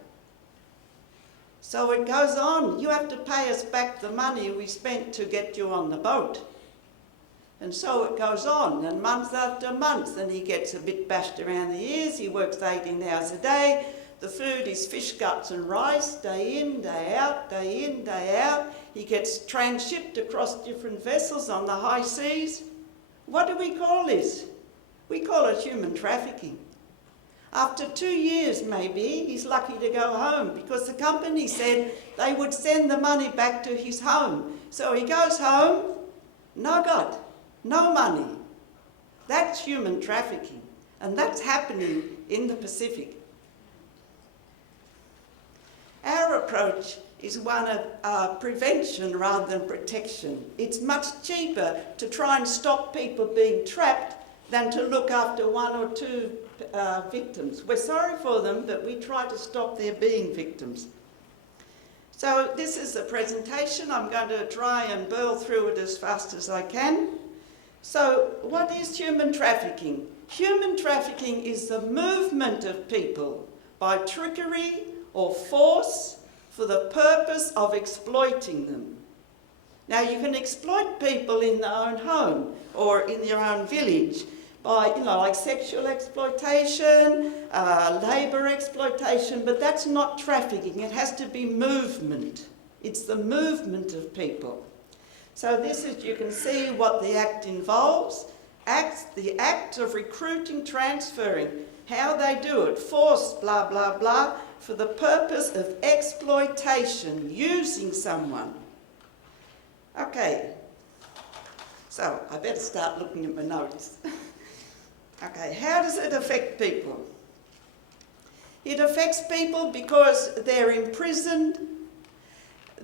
So it goes on, you have to pay us back the money we spent to get you on the boat. And so it goes on, and month after month, and he gets a bit bashed around the ears. He works 18 hours a day. The food is fish guts and rice, day in, day out, day in, day out. He gets transshipped across different vessels on the high seas. What do we call this? We call it human trafficking. After 2 years, maybe, he's lucky to go home because the company said they would send the money back to his home. So he goes home, no God. No money. That's human trafficking, and that's happening in the Pacific. Our approach is one of prevention rather than protection. It's much cheaper to try and stop people being trapped than to look after 1 or 2 victims. We're sorry for them, but we try to stop their being victims. So this is the presentation. I'm going to try and burl through it as fast as I can. So what is human trafficking? Human trafficking is the movement of people by trickery or force for the purpose of exploiting them. Now you can exploit people in their own home or in your own village by, like sexual exploitation, labour exploitation, but that's not trafficking. It has to be movement. It's the movement of people. So this is, you can see what the act involves. The act of recruiting, transferring, how they do it, force, blah, blah, blah, for the purpose of exploitation, using someone. Okay, so I better start looking at my notes. Okay, how does it affect people? It affects people because they're imprisoned,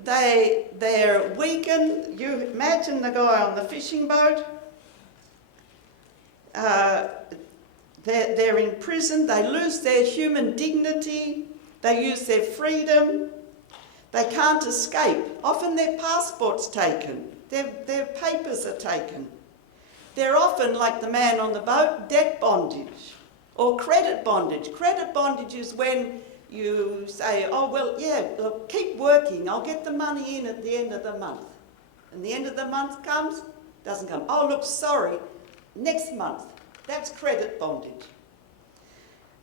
they're weakened. You imagine the guy on the fishing boat. They're in prison. They lose their human dignity. They use their freedom. They can't escape. Often their passport's taken. Their papers are taken. They're often, like the man on the boat, debt bondage or credit bondage. Credit bondage is when you say, oh, well, yeah, look, keep working. I'll get the money in at the end of the month. And the end of the month comes, doesn't come. Oh, look, sorry, next month. That's credit bondage.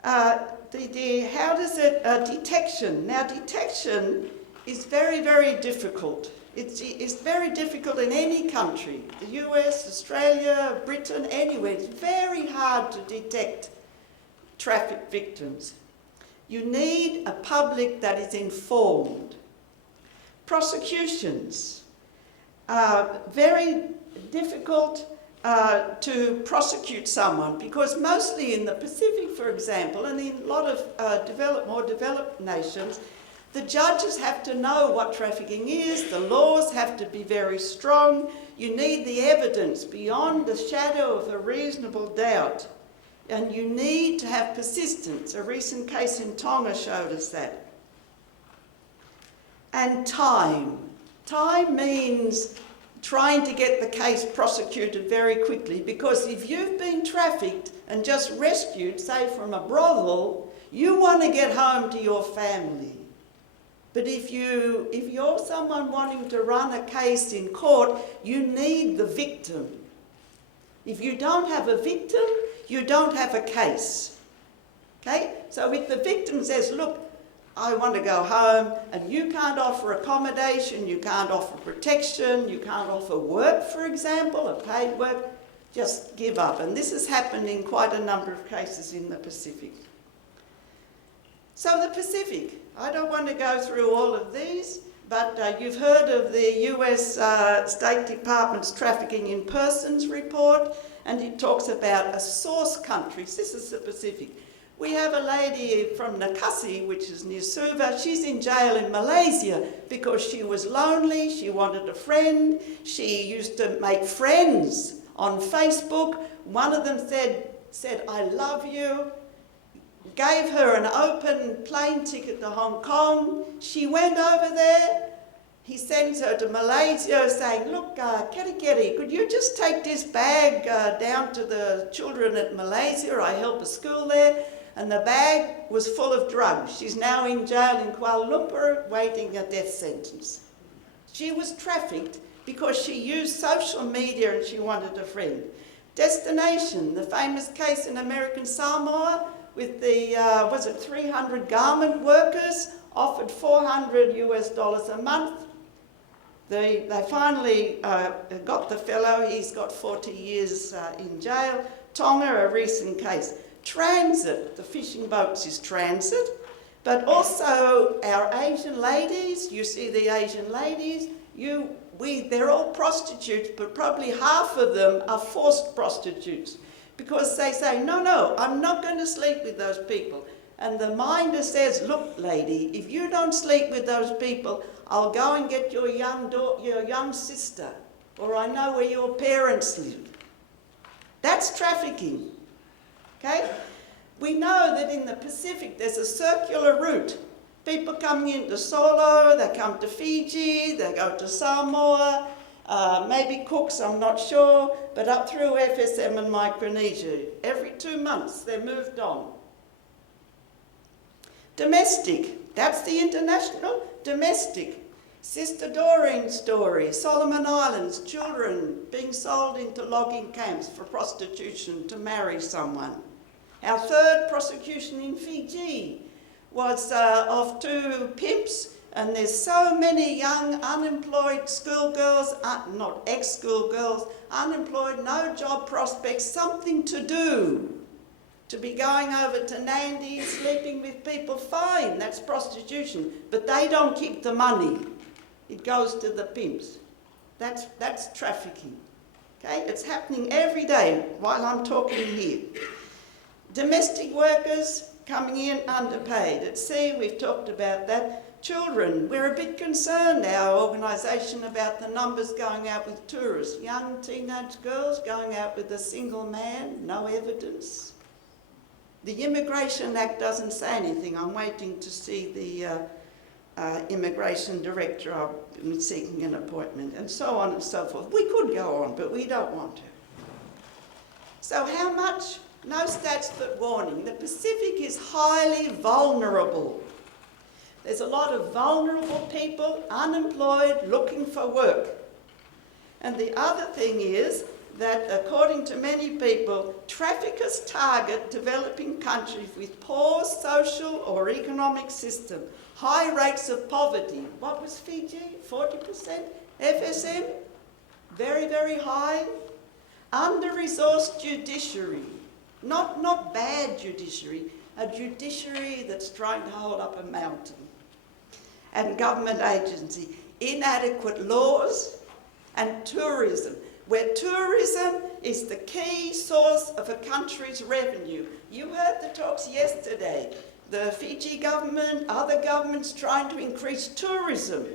How does it, detection. Now, detection is very, very difficult. It's very difficult in any country, the US, Australia, Britain, anywhere. It's very hard to detect traffic victims. You need a public that is informed. Prosecutions. very difficult to prosecute someone, because mostly in the Pacific, for example, and in a lot of more developed nations, the judges have to know what trafficking is, the laws have to be very strong, you need the evidence beyond the shadow of a reasonable doubt, and you need to have persistence. A recent case in Tonga showed us that. And time. Time means trying to get the case prosecuted very quickly, because if you've been trafficked and just rescued, say from a brothel, you want to get home to your family. But if you're someone wanting to run a case in court, you need the victim. If you don't have a victim, you don't have a case. Okay? So if the victim says, look, I want to go home, and you can't offer accommodation, you can't offer protection, you can't offer work, for example, a paid work, just give up. And this has happened in quite a number of cases in the Pacific. So the Pacific, I don't want to go through all of these, but you've heard of the US State Department's Trafficking in Persons report, and it talks about a source countries. This is the Pacific. We have a lady from Nakasi, which is near Suva. She's in jail in Malaysia because she was lonely, she wanted a friend, she used to make friends on Facebook. One of them said, I love you, gave her an open plane ticket to Hong Kong. She went over there. He sends her to Malaysia saying, look, Keri, could you just take this bag down to the children at Malaysia? I help a school there. And the bag was full of drugs. She's now in jail in Kuala Lumpur waiting a death sentence. She was trafficked because she used social media and she wanted a friend. Destination, the famous case in American Samoa with the, 300 garment workers offered $400 a month. They finally got the fellow. He's got 40 years in jail. Tonga, a recent case. Transit, the fishing boats is transit, but also our Asian ladies, you see the Asian ladies, they're all prostitutes, but probably half of them are forced prostitutes, because they say, no, I'm not going to sleep with those people. And the minder says, look, lady, if you don't sleep with those people, I'll go and get your young sister, or I know where your parents live. That's trafficking. Okay? We know that in the Pacific there's a circular route. People coming into Solo, they come to Fiji, they go to Samoa, maybe Cooks, I'm not sure, but up through FSM and Micronesia. Every 2 months they're moved on. Domestic, that's the international. Domestic. Sister Doreen's story, Solomon Islands, children being sold into logging camps for prostitution to marry someone. Our third prosecution in Fiji was of 2 pimps, and there's so many young unemployed schoolgirls, not ex-schoolgirls, unemployed, no job prospects, something to do. To be going over to Nandi, sleeping with people, fine, that's prostitution, but they don't keep the money. It goes to the pimps. That's trafficking. Okay, it's happening every day while I'm talking here. Domestic workers coming in underpaid. At sea, we've talked about that. Children, we're a bit concerned, our organisation, about the numbers going out with tourists. Young teenage girls going out with a single man, no evidence. The Immigration Act doesn't say anything. I'm waiting to see the immigration director. I'm seeking an appointment, and so on and so forth. We could go on, but we don't want to. So how much? No stats, but warning. The Pacific is highly vulnerable. There's a lot of vulnerable people, unemployed, looking for work. And the other thing is that, according to many people, traffickers target developing countries with poor social or economic system, high rates of poverty. What was Fiji? 40%? FSM? Very, very high. Under-resourced judiciary. Not bad judiciary, a judiciary that's trying to hold up a mountain. And government agency. Inadequate laws and tourism, where tourism is the key source of a country's revenue. You heard the talks yesterday. The Fiji government, other governments trying to increase tourism.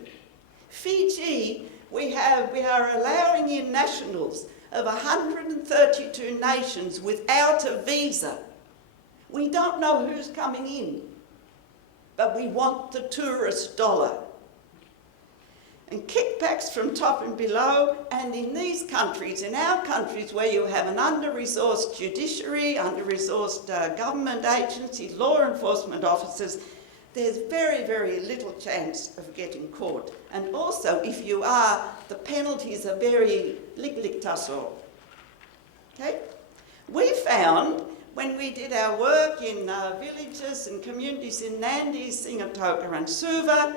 Fiji, we are allowing in nationals of 132 nations without a visa. We don't know who's coming in, but we want the tourist dollar. And kickbacks from top and below, and in these countries, in our countries where you have an under-resourced judiciary, under-resourced government agencies, law enforcement officers, there's very, very little chance of getting caught. And also, if you are, the penalties are very lik-lik-tassor. Okay? We found, when we did our work in villages and communities in Nandi, Singatoka and Suva,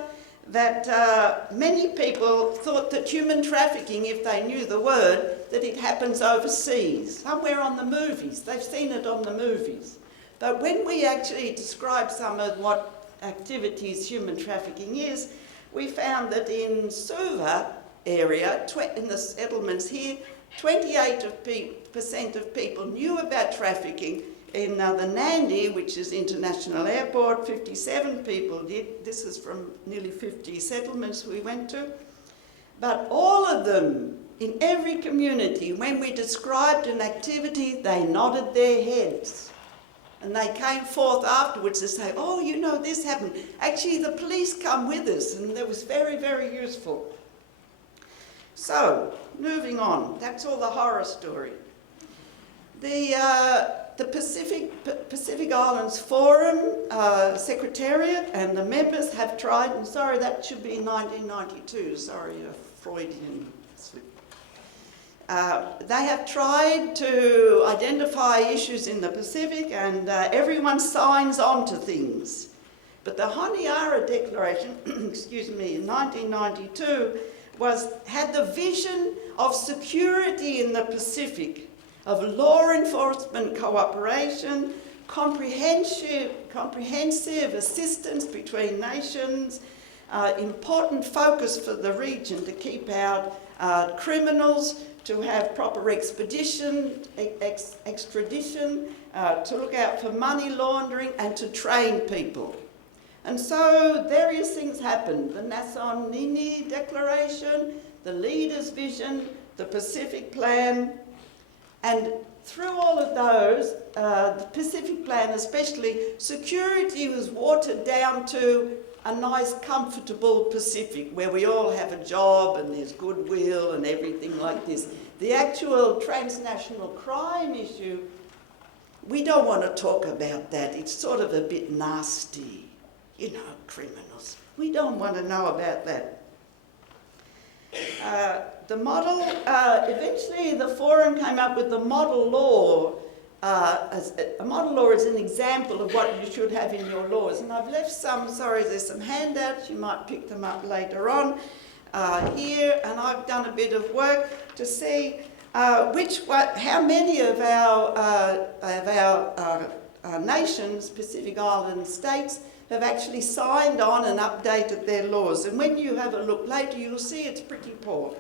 that many people thought that human trafficking, if they knew the word, that it happens overseas, somewhere on the movies. They've seen it on the movies. But when we actually described some of what activities human trafficking is, we found that in Suva area, in the settlements here, 28% of people knew about trafficking. In the Nandi, which is international airport, 57 people did. This is from nearly 50 settlements we went to. But all of them, in every community, when we described an activity, they nodded their heads. And they came forth afterwards to say, oh, you know, this happened. Actually, the police come with us, and that was very, very useful. So, moving on. That's all the horror story. The Pacific Islands Forum Secretariat and the members have tried, and sorry, that should be 1992, sorry, a Freudian slip. They have tried to identify issues in the Pacific, and everyone signs on to things. But the Honiara Declaration, excuse me, in 1992 had the vision of security in the Pacific, of law enforcement cooperation, comprehensive assistance between nations, important focus for the region to keep out criminals, to have proper extradition, to look out for money laundering, and to train people. And so various things happened. The Nason Nini Declaration, the Leaders' Vision, the Pacific Plan. And through all of those, the Pacific Plan especially, security was watered down to a nice, comfortable Pacific where we all have a job and there's goodwill and everything like this. The actual transnational crime issue, we don't want to talk about that. It's sort of a bit nasty, you know, criminals. We don't want to know about that. The model, eventually the forum came up with the model law. A model law is an example of what you should have in your laws. And I've left some, sorry, there's some handouts, you might pick them up later on here. And I've done a bit of work to see how many of our nations, Pacific Island states, have actually signed on and updated their laws. And when you have a look later, you'll see it's pretty poor.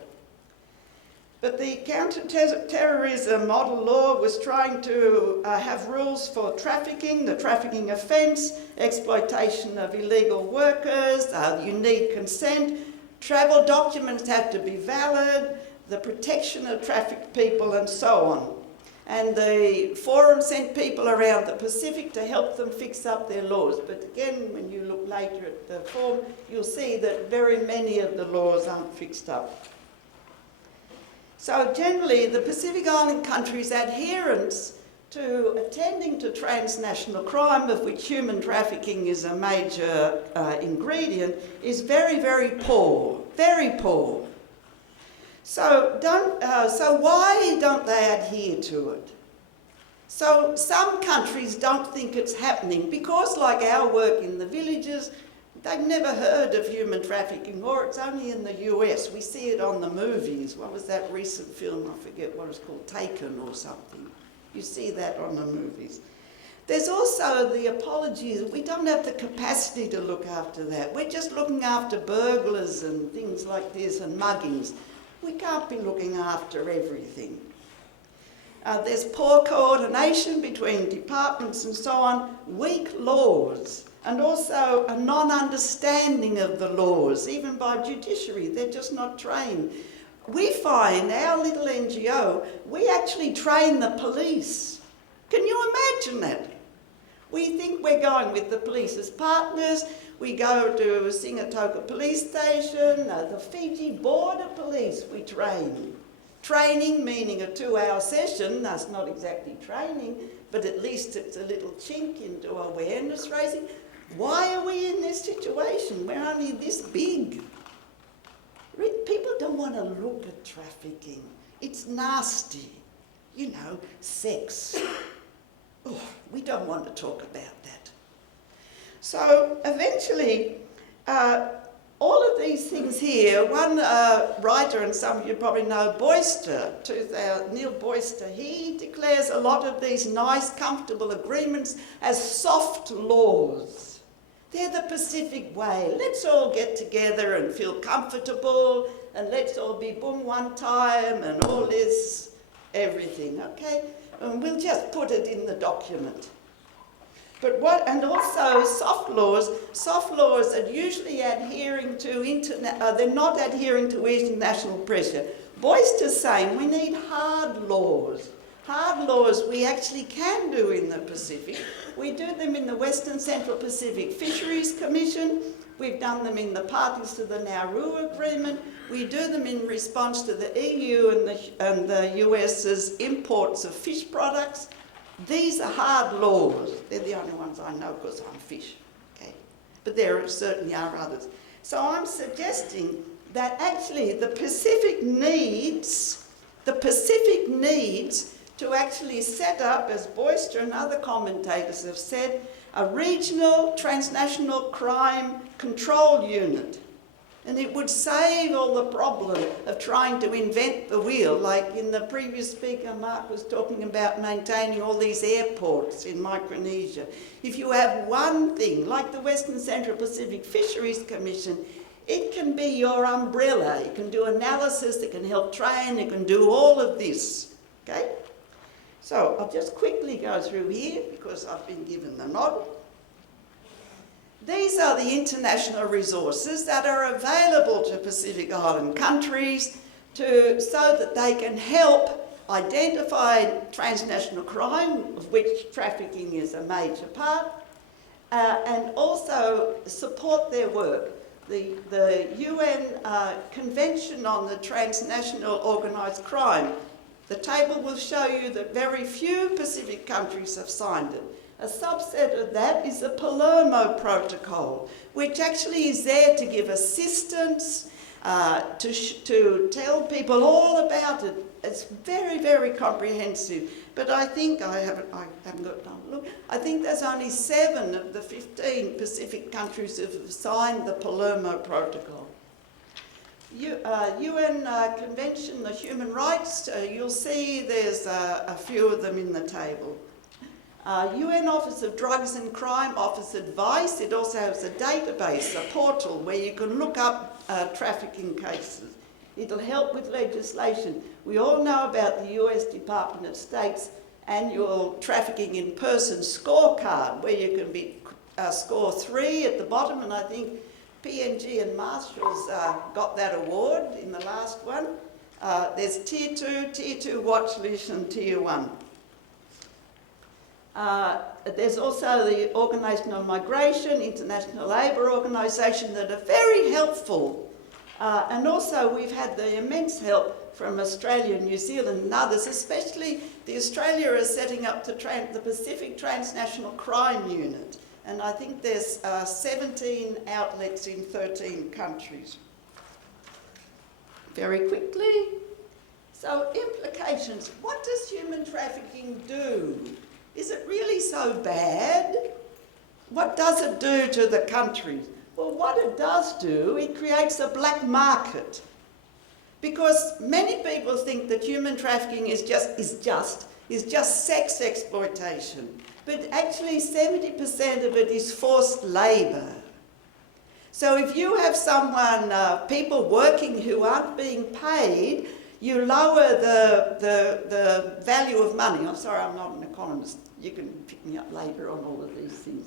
But the counter-terrorism model law was trying to have rules for trafficking, the trafficking offence, exploitation of illegal workers, you need consent, travel documents have to be valid, the protection of trafficked people, and so on. And the forum sent people around the Pacific to help them fix up their laws. But again, when you look later at the form, you'll see that very many of the laws aren't fixed up. So generally, the Pacific Island countries' adherence to attending to transnational crime, of which human trafficking is a major ingredient, is very, very poor, very poor. So why don't they adhere to it? So some countries don't think it's happening because, like our work in the villages, they've never heard of human trafficking, or it's only in the US. We see it on the movies. What was that recent film? I forget what it's called, Taken or something. You see that on the movies. There's also the apologies. We don't have the capacity to look after that. We're just looking after burglars and things like this and muggings. We can't be looking after everything. There's poor coordination between departments and so on, weak laws, and also a non-understanding of the laws, even by judiciary. They're just not trained. We find, our little NGO, we actually train the police. Can you imagine that? We think we're going with the police as partners. We go to Singatoka police station, the Fiji border police we train. Training meaning a 2-hour session. That's not exactly training, but at least it's a little chink into awareness raising. Why are we in this situation? We're only this big. People don't want to look at trafficking. It's nasty. You know, sex. Oh, we don't want to talk about that. So eventually, all of these things here, one writer, and some of you probably know Boyster, Neil Boyster, he declares a lot of these nice, comfortable agreements as soft laws. They're the Pacific way. Let's all get together and feel comfortable, and let's all be boom one time, and all this, everything, okay? And we'll just put it in the document. But and also soft laws are usually adhering to, they're not adhering to international pressure. Boyster's saying we need hard laws. Hard laws we actually can do in the Pacific. We do them in the Western Central Pacific Fisheries Commission. We've done them in the parties to the Nauru Agreement. We do them in response to the EU and the US's imports of fish products. These are hard laws. They're the only ones I know because I'm fish, okay? But there certainly are others. So I'm suggesting that actually the Pacific needs to actually set up, as Boyster and other commentators have said, a regional transnational crime control unit. And it would save all the problem of trying to invent the wheel, like in the previous speaker, Mark was talking about maintaining all these airports in Micronesia. If you have one thing, like the Western Central Pacific Fisheries Commission, it can be your umbrella. It can do analysis, it can help train, it can do all of this, okay? So I'll just quickly go through here because I've been given the nod. These are the international resources that are available to Pacific Island countries so that they can help identify transnational crime, of which trafficking is a major part, and also support their work. The UN Convention on the Transnational Organised Crime, the table will show you that very few Pacific countries have signed it. A subset of that is the Palermo Protocol, which actually is there to give assistance, to tell people all about it. It's very, very comprehensive. But I think, I haven't got time to look, I think there's only 7 of the 15 Pacific countries who have signed the Palermo Protocol. UN Convention on Human Rights, you'll see there's a few of them in the table. UN Office of Drugs and Crime offers advice. It also has a database, a portal where you can look up trafficking cases. It'll help with legislation. We all know about the US Department of State's annual trafficking in person scorecard, where you can be score 3 at the bottom, and I think PNG and Marshall's got that award in the last one. There's Tier 2 watch list, and Tier 1. There's also the Organisation on Migration, International Labour Organisation, that are very helpful. And also we've had the immense help from Australia, New Zealand and others, especially the Australia is setting up the Pacific Transnational Crime Unit. And I think there's 17 outlets in 13 countries. Very quickly. So implications. What does human trafficking do? Is it really so bad? What does it do to the countries? Well, what it does do, it creates a black market. Because many people think that human trafficking is just sex exploitation. But actually 70% of it is forced labour. So if you have someone, people working who aren't being paid, you lower the value of money. I'm sorry, I'm not an economist. You can pick me up later on all of these things.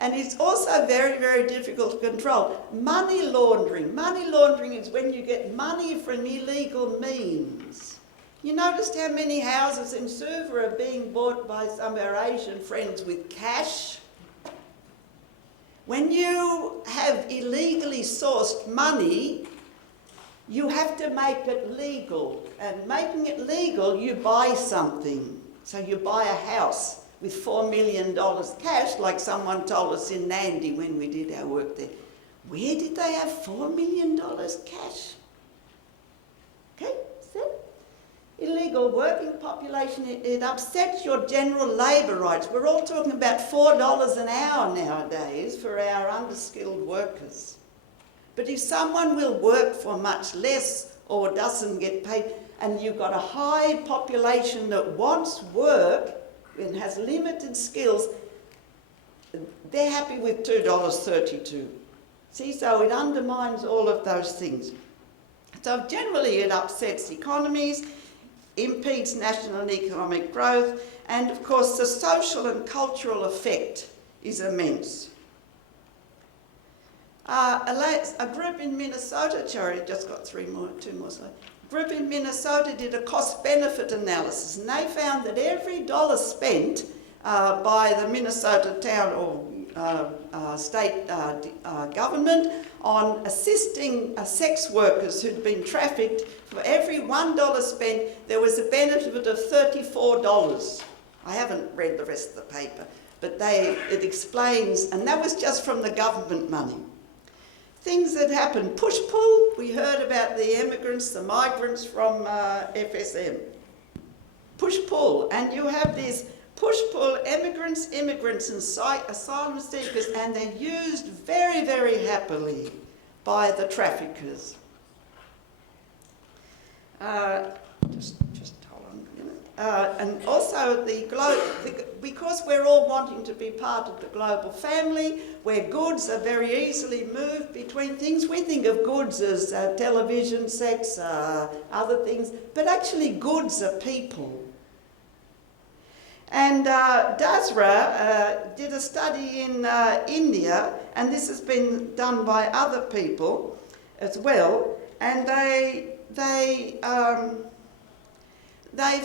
And it's also very, very difficult to control. Money laundering. Money laundering is when you get money from illegal means. You noticed how many houses in Suva are being bought by some of our Asian friends with cash? When you have illegally sourced money, you have to make it legal. And making it legal, you buy something. So you buy a house with $4 million cash, like someone told us in Nandi when we did our work there. Where did they have $4 million cash? Okay, so illegal working population, it upsets your general labour rights. We're all talking about $4 an hour nowadays for our underskilled workers. But if someone will work for much less or doesn't get paid, and you've got a high population that wants work and has limited skills, they're happy with $2.32. See, so it undermines all of those things. So generally it upsets economies, impedes national and economic growth, and of course the social and cultural effect is immense. A group in Minnesota, Cherry, just got two more slides. A group in Minnesota did a cost-benefit analysis, and they found that every dollar spent by the Minnesota town or state government on assisting sex workers who'd been trafficked, for every $1 spent, there was a benefit of $34. I haven't read the rest of the paper, but it explains, and that was just from the government money. Things that happen, push-pull, we heard about the immigrants, the migrants from FSM. Push-pull, and you have these push-pull immigrants and asylum seekers, and they're used very, very happily by the traffickers. Just hold on a minute. And also because we're all wanting to be part of the global family, where goods are very easily moved between things. We think of goods as television sets, other things, but actually goods are people. And Dasra did a study in India, and this has been done by other people as well, and they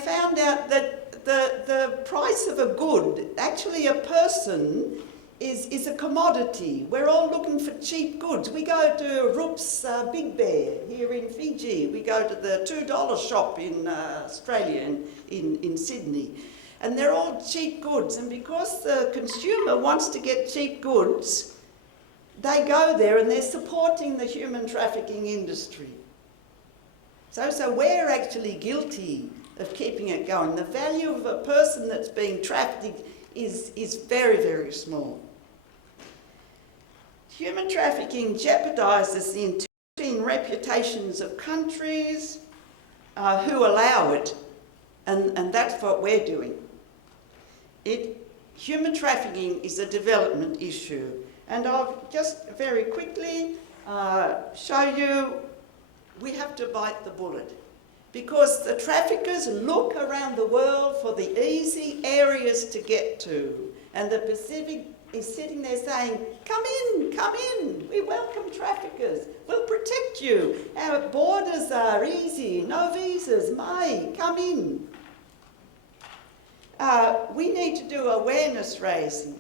found out that the price of a good, actually a person, is a commodity. We're all looking for cheap goods. We go to Roop's Big Bear here in Fiji. We go to the $2 shop in Australia, in Sydney. And they're all cheap goods. And because the consumer wants to get cheap goods, they go there and they're supporting the human trafficking industry. So we're actually guilty of keeping it going. The value of a person that's being trafficked is very, very small. Human trafficking jeopardises the integrity and reputations of countries who allow it, and that's what we're doing. Human trafficking is a development issue, and I'll just very quickly show you we have to bite the bullet, because the traffickers look around the world for the easy areas to get to, and the Pacific is sitting there saying, come in, we welcome traffickers, we'll protect you, our borders are easy, no visas, come in. We need to do awareness raising,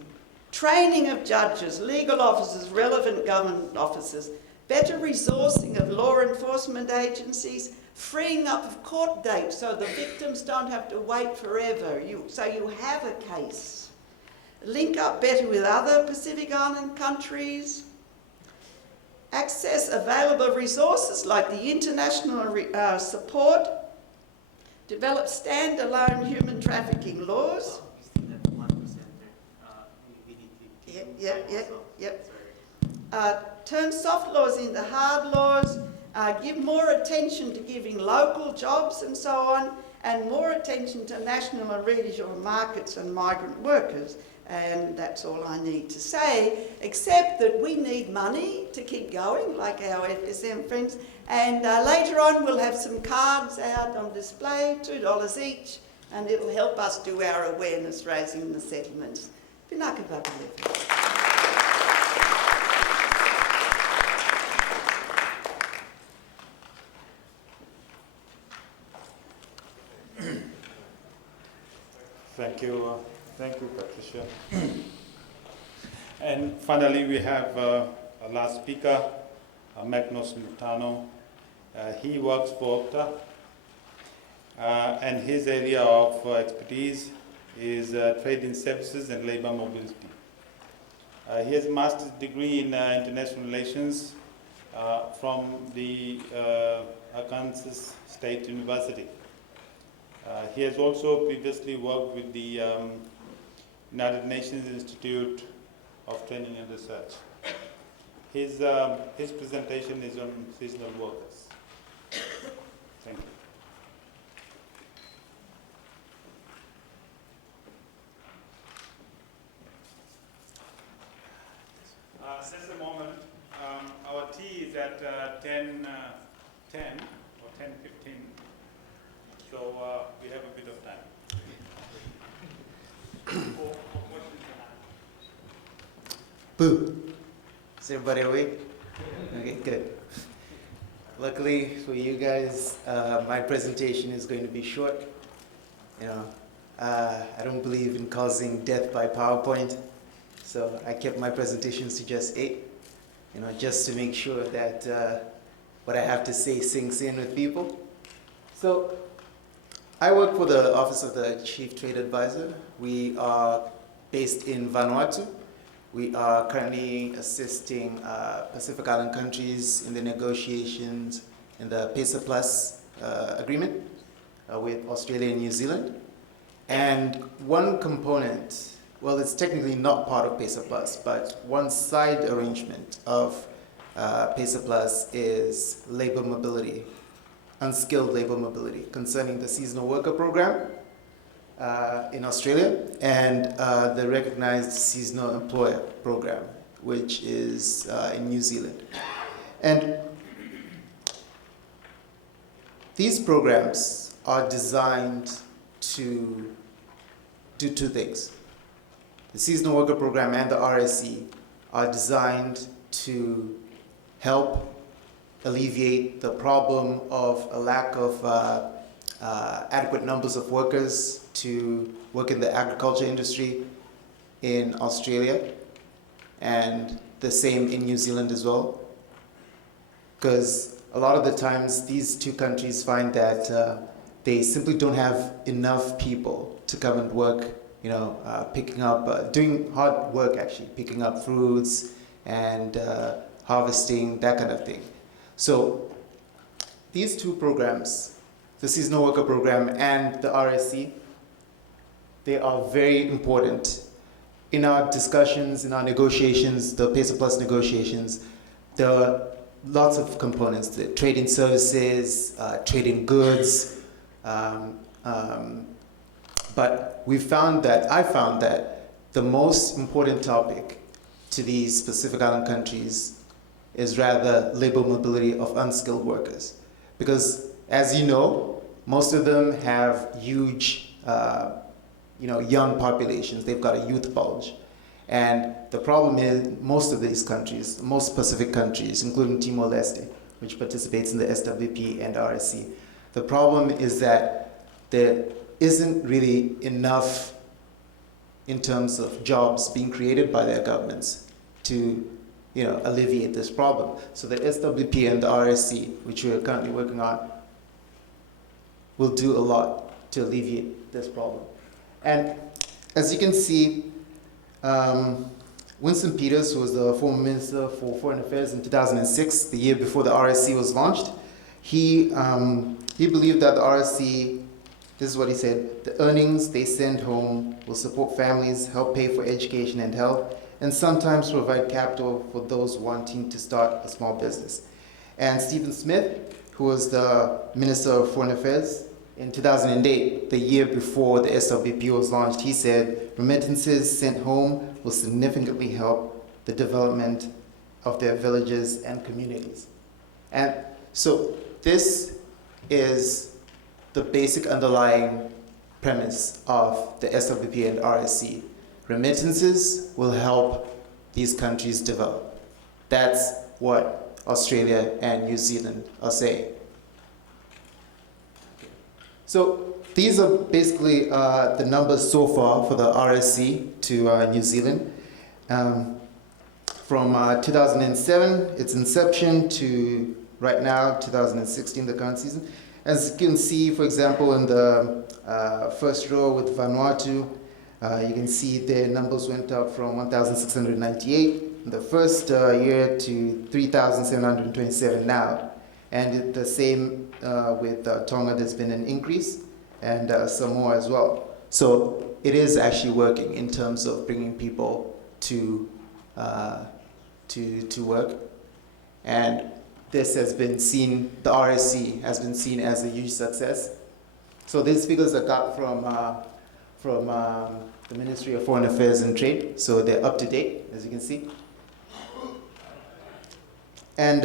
training of judges, legal officers, relevant government officers, better resourcing of law enforcement agencies, freeing up of court dates so the victims don't have to wait forever, so you have a case. Link up better with other Pacific Island countries. Access available resources like the international support. Develop standalone human trafficking laws. Turn soft laws into hard laws. Give more attention to giving local jobs and so on. and more attention to national and regional markets and migrant workers. And that's all I need to say, except that we need money to keep going, like our FSM friends. And later on, we'll have some cards out on display, $2 each, and it'll help us do our awareness raising in the settlements. Pinaka Baba Levin. Thank you, Patricia. And finally, we have our last speaker, Macnos Mutano. He works for OCTA, and his area of expertise is trade in services and labor mobility. He has a master's degree in international relations from the Arkansas State University. He has also previously worked with the United Nations Institute of Training and Research. His presentation is on seasonal workers. Thank you. Just a moment. Our tea is at 10:10 or 10:15. So we have a bit of time. Boo. Is everybody awake? Okay, good. Luckily for you guys, my presentation is going to be short. You know, I don't believe in causing death by PowerPoint, so I kept my presentations to just 8. You know, just to make sure that what I have to say sinks in with people. So, I work for the Office of the Chief Trade Advisor. We are based in Vanuatu. We are currently assisting Pacific Island countries in the negotiations in the PESA Plus agreement with Australia and New Zealand. And one component, well, it's technically not part of PESA Plus, but one side arrangement of PESA Plus is labor mobility, unskilled labor mobility, concerning the seasonal worker program in Australia and the recognized seasonal employer program, which is in New Zealand. And these programs are designed to do 2 things. The seasonal worker program and the RSE are designed to help alleviate the problem of a lack of adequate numbers of workers to work in the agriculture industry in Australia, and the same in New Zealand as well. Because a lot of the times these 2 countries find that they simply don't have enough people to come and work, you know, picking up, doing hard work actually, picking up fruits and harvesting, that kind of thing. So these 2 programs, the seasonal worker program and the RSC, they are very important. In our discussions, in our negotiations, the PESA Plus negotiations, there are lots of components, the trade in services, trade in goods, but I found that the most important topic to these Pacific Island countries is rather labor mobility of unskilled workers. Because as you know, most of them have huge, young populations. They've got a youth bulge. And the problem is most of these countries, most Pacific countries, including Timor-Leste, which participates in the SWP and RSC, the problem is that there isn't really enough in terms of jobs being created by their governments to alleviate this problem. So the SWP and the RSC, which we're currently working on, will do a lot to alleviate this problem. And as you can see, Winston Peters, who was the former Minister for Foreign Affairs in 2006, the year before the RSC was launched, he believed that the RSC, this is what he said, the earnings they send home will support families, help pay for education and health, and sometimes provide capital for those wanting to start a small business. And Stephen Smith, who was the Minister of Foreign Affairs in 2008, the year before the SWP was launched, he said, remittances sent home will significantly help the development of their villages and communities. And so this is the basic underlying premise of the SWP and RSC. Remittances will help these countries develop. That's what Australia and New Zealand are saying. So these are basically the numbers so far for the RSC to New Zealand. From 2007, its inception, to right now, 2016, the current season. As you can see, for example, in the first row with Vanuatu, you can see their numbers went up from 1,698 in the first year to 3,727 now. And the same with Tonga, there's been an increase, and Samoa as well. So it is actually working in terms of bringing people to work. And this has been seen, the RSC has been seen as a huge success. So these figures are got from the Ministry of Foreign Affairs and Trade, so they're up to date, as you can see. And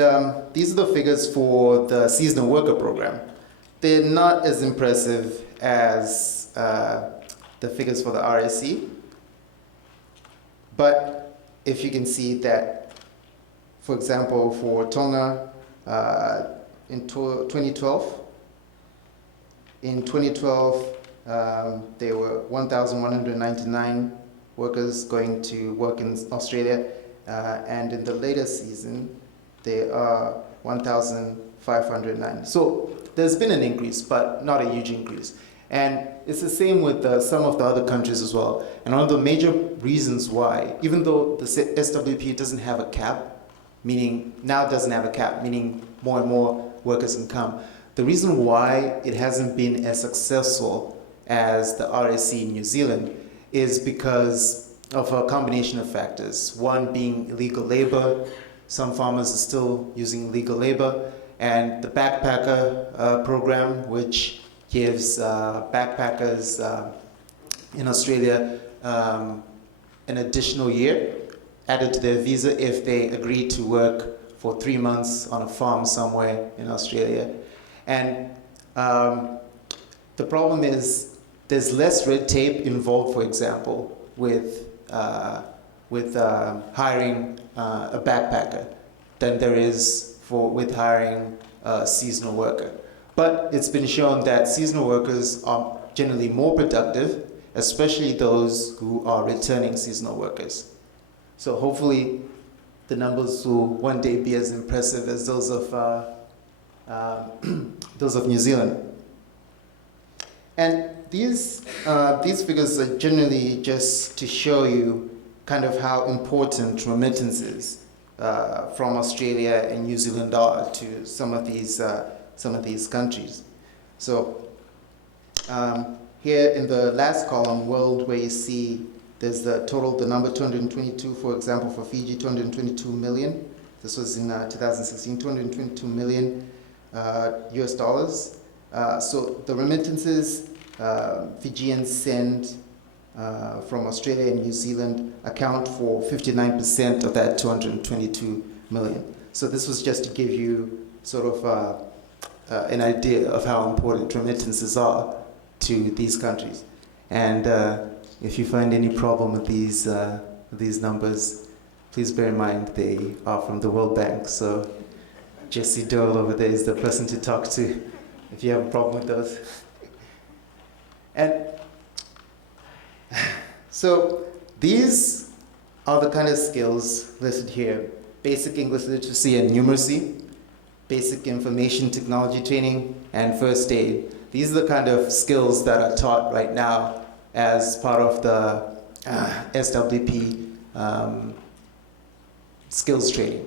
these are the figures for the seasonal worker program. They're not as impressive as the figures for the RSC, but if you can see that, for example, for Tonga, in 2012, there were 1,199 workers going to work in Australia, and in the latest season, there are 1,509. So there's been an increase, but not a huge increase. And it's the same with some of the other countries as well. And one of the major reasons why, even though the SWP doesn't have a cap, meaning now it doesn't have a cap, meaning more and more workers can come, the reason why it hasn't been as successful as the RSC in New Zealand is because of a combination of factors. One being illegal labor. Some farmers are still using illegal labor, and the backpacker program, which gives backpackers in Australia an additional year added to their visa if they agree to work for 3 months on a farm somewhere in Australia. And the problem is there's less red tape involved, for example, with hiring a backpacker than there is with hiring a seasonal worker. But it's been shown that seasonal workers are generally more productive, especially those who are returning seasonal workers. So hopefully the numbers will one day be as impressive as those of New Zealand. And these figures are generally just to show you kind of how important remittances from Australia and New Zealand are to some of these countries. So here in the last column, world, where you see there's the total, the number 222, for example, for Fiji, 222 million. This was in 2016, 222 million US dollars. So the remittances Fijians send from Australia and New Zealand account for 59% of that 222 million. So this was just to give you sort of an idea of how important remittances are to these countries. And if you find any problem with these numbers, please bear in mind they are from the World Bank. So Jesse Dole over there is the person to talk to if you have a problem with those. And so these are the kind of skills listed here: basic English literacy and numeracy, basic information technology training, and first aid. These are the kind of skills that are taught right now as part of the SWP skills training.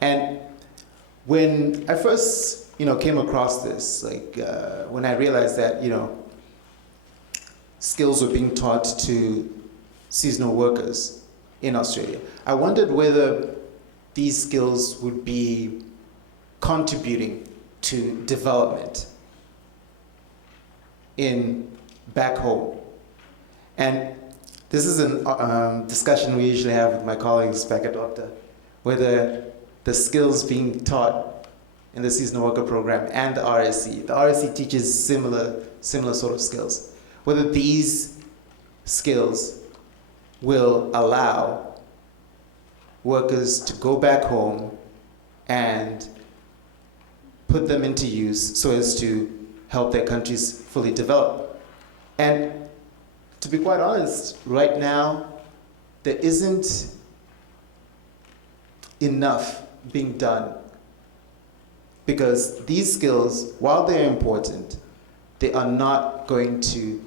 And when I first, came across this, when I realized that, skills were being taught to seasonal workers in Australia, I wondered whether these skills would be contributing to development back home. And this is a discussion we usually have with my colleagues back at Doctor, whether the skills being taught in the seasonal worker program and the RSC teaches similar sort of skills, whether these skills will allow workers to go back home and put them into use so as to help their countries fully develop. And to be quite honest, right now, there isn't enough being done, because these skills, while they're important, they are not going to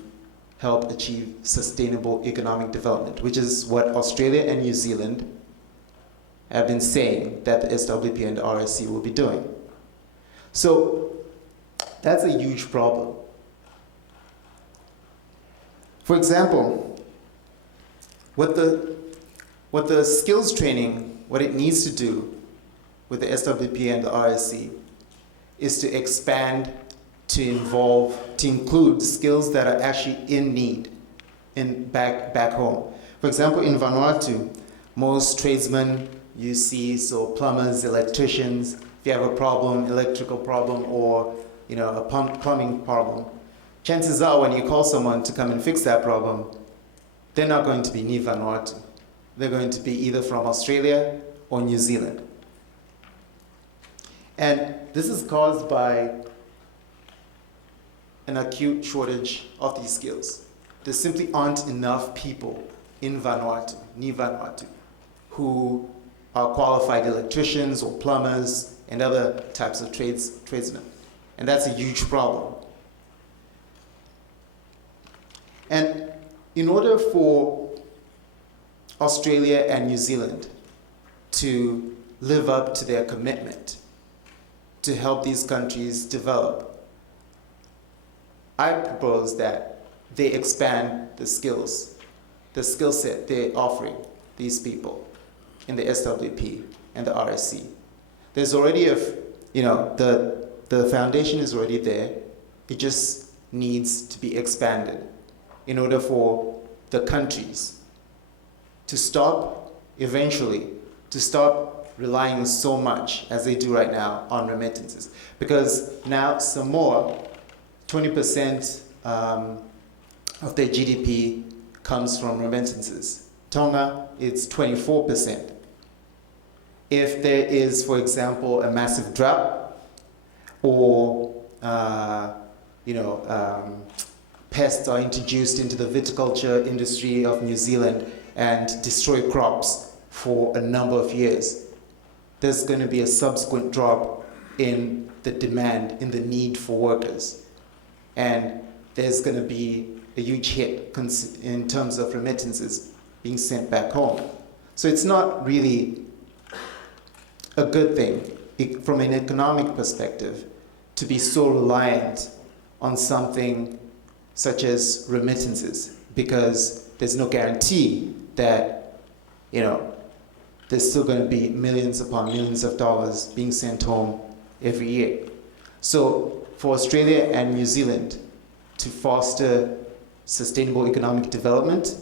help achieve sustainable economic development, which is what Australia and New Zealand have been saying that the SWP and the RSC will be doing. So that's a huge problem. For example, what the skills training, what it needs to do with the SWP and the RSC is to expand, to include skills that are actually in need back home. For example, in Vanuatu, most tradesmen you see, so plumbers, electricians, if you have a problem, electrical problem, or a plumbing problem, chances are when you call someone to come and fix that problem, they're not going to be Ni Vanuatu. They're going to be either from Australia or New Zealand. And this is caused by an acute shortage of these skills. There simply aren't enough people in Vanuatu, Ni Vanuatu, who are qualified electricians or plumbers and other types of tradesmen. And that's a huge problem. And in order for Australia and New Zealand to live up to their commitment to help these countries develop, I propose that they expand the skill set they're offering these people in the SWP and the RSC. There's already the foundation is already there. It just needs to be expanded in order for the countries to stop relying so much as they do right now on remittances. Because now Samoa, 20% of their GDP comes from remittances. Tonga, it's 24%. If there is, for example, a massive drought or pests are introduced into the viticulture industry of New Zealand and destroy crops for a number of years, there's going to be a subsequent drop in the demand, in the need for workers. And there's going to be a huge hit in terms of remittances being sent back home. So it's not really a good thing from an economic perspective to be so reliant on something such as remittances, because there's no guarantee that there's still going to be millions upon millions of dollars being sent home every year. So for Australia and New Zealand to foster sustainable economic development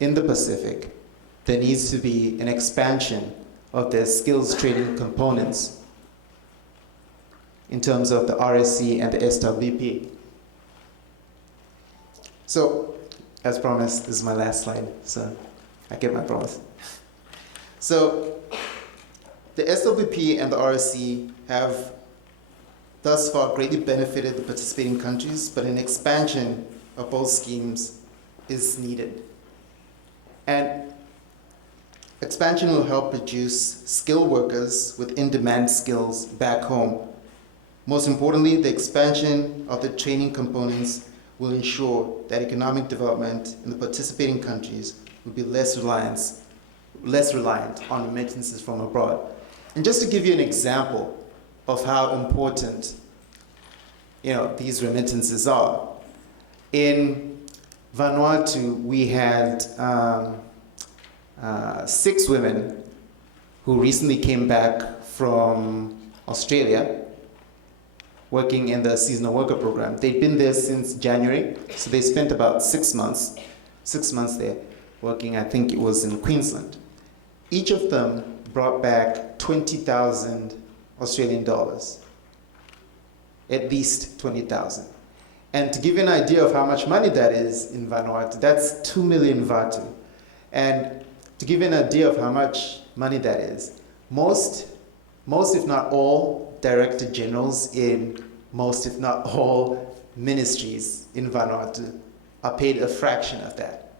in the Pacific, there needs to be an expansion of their skills training components in terms of the RSC and the SWP. So, as promised, this is my last slide, so I kept my promise. So, the SWP and the RSC have thus far greatly benefited the participating countries, but an expansion of both schemes is needed. And expansion will help produce skilled workers with in-demand skills back home. Most importantly, the expansion of the training components will ensure that economic development in the participating countries will be less reliant on remittances from abroad. And just to give you an example of how important these remittances are, in Vanuatu we had 6 women who recently came back from Australia, working in the seasonal worker program. They'd been there since January, so they spent about 6 months there, working, I think it was in Queensland. Each of them brought back 20,000 Australian dollars, at least 20,000. And to give you an idea of how much money that is in Vanuatu, that's 2 million Vatu. And to give you an idea of how much money that is, most if not all director generals in most if not all ministries in Vanuatu are paid a fraction of that.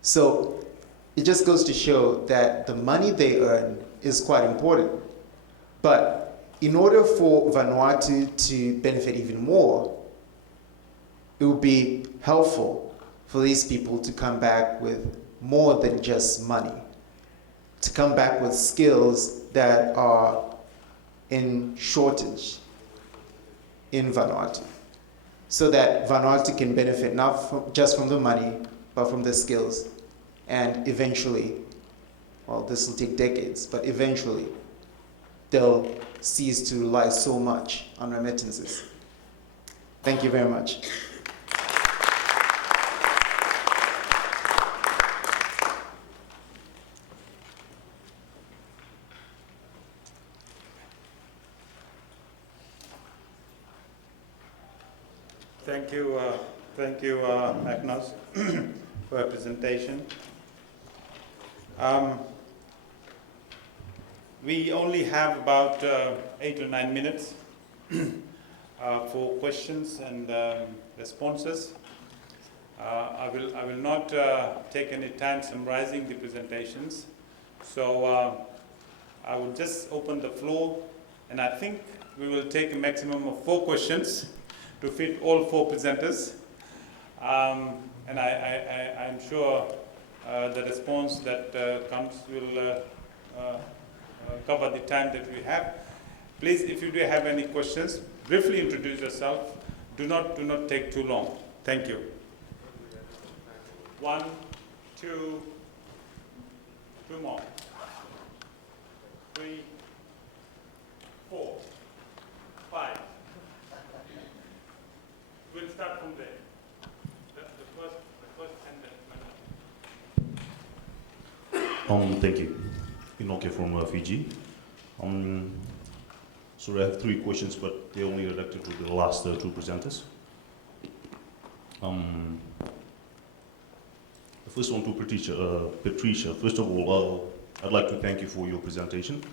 So it just goes to show that the money they earn is quite important. But in order for Vanuatu to benefit even more, it would be helpful for these people to come back with more than just money, to come back with skills that are in shortage in Vanuatu, so that Vanuatu can benefit not just from the money, but from the skills. And eventually, well, this will take decades, but eventually they'll cease to rely so much on remittances. Thank you very much. Thank you, Macnos, for your presentation. We only have about 8 or 9 minutes for questions and responses. I will not take any time summarizing the presentations, so I will just open the floor, and I think we will take a maximum of 4 questions to fit all 4 presenters. And I'm sure the response that comes will cover the time that we have. Please, if you do have any questions, briefly introduce yourself. Do not take too long. Thank you. 1, 2, 2 more. 3, 4, 5. We'll start from there. The first and then Thank you. Inoke from Fiji. Sorry, I have 3 questions, but they're only directed to the last 2 presenters. The first one to Patricia. First of all, I'd like to thank you for your presentation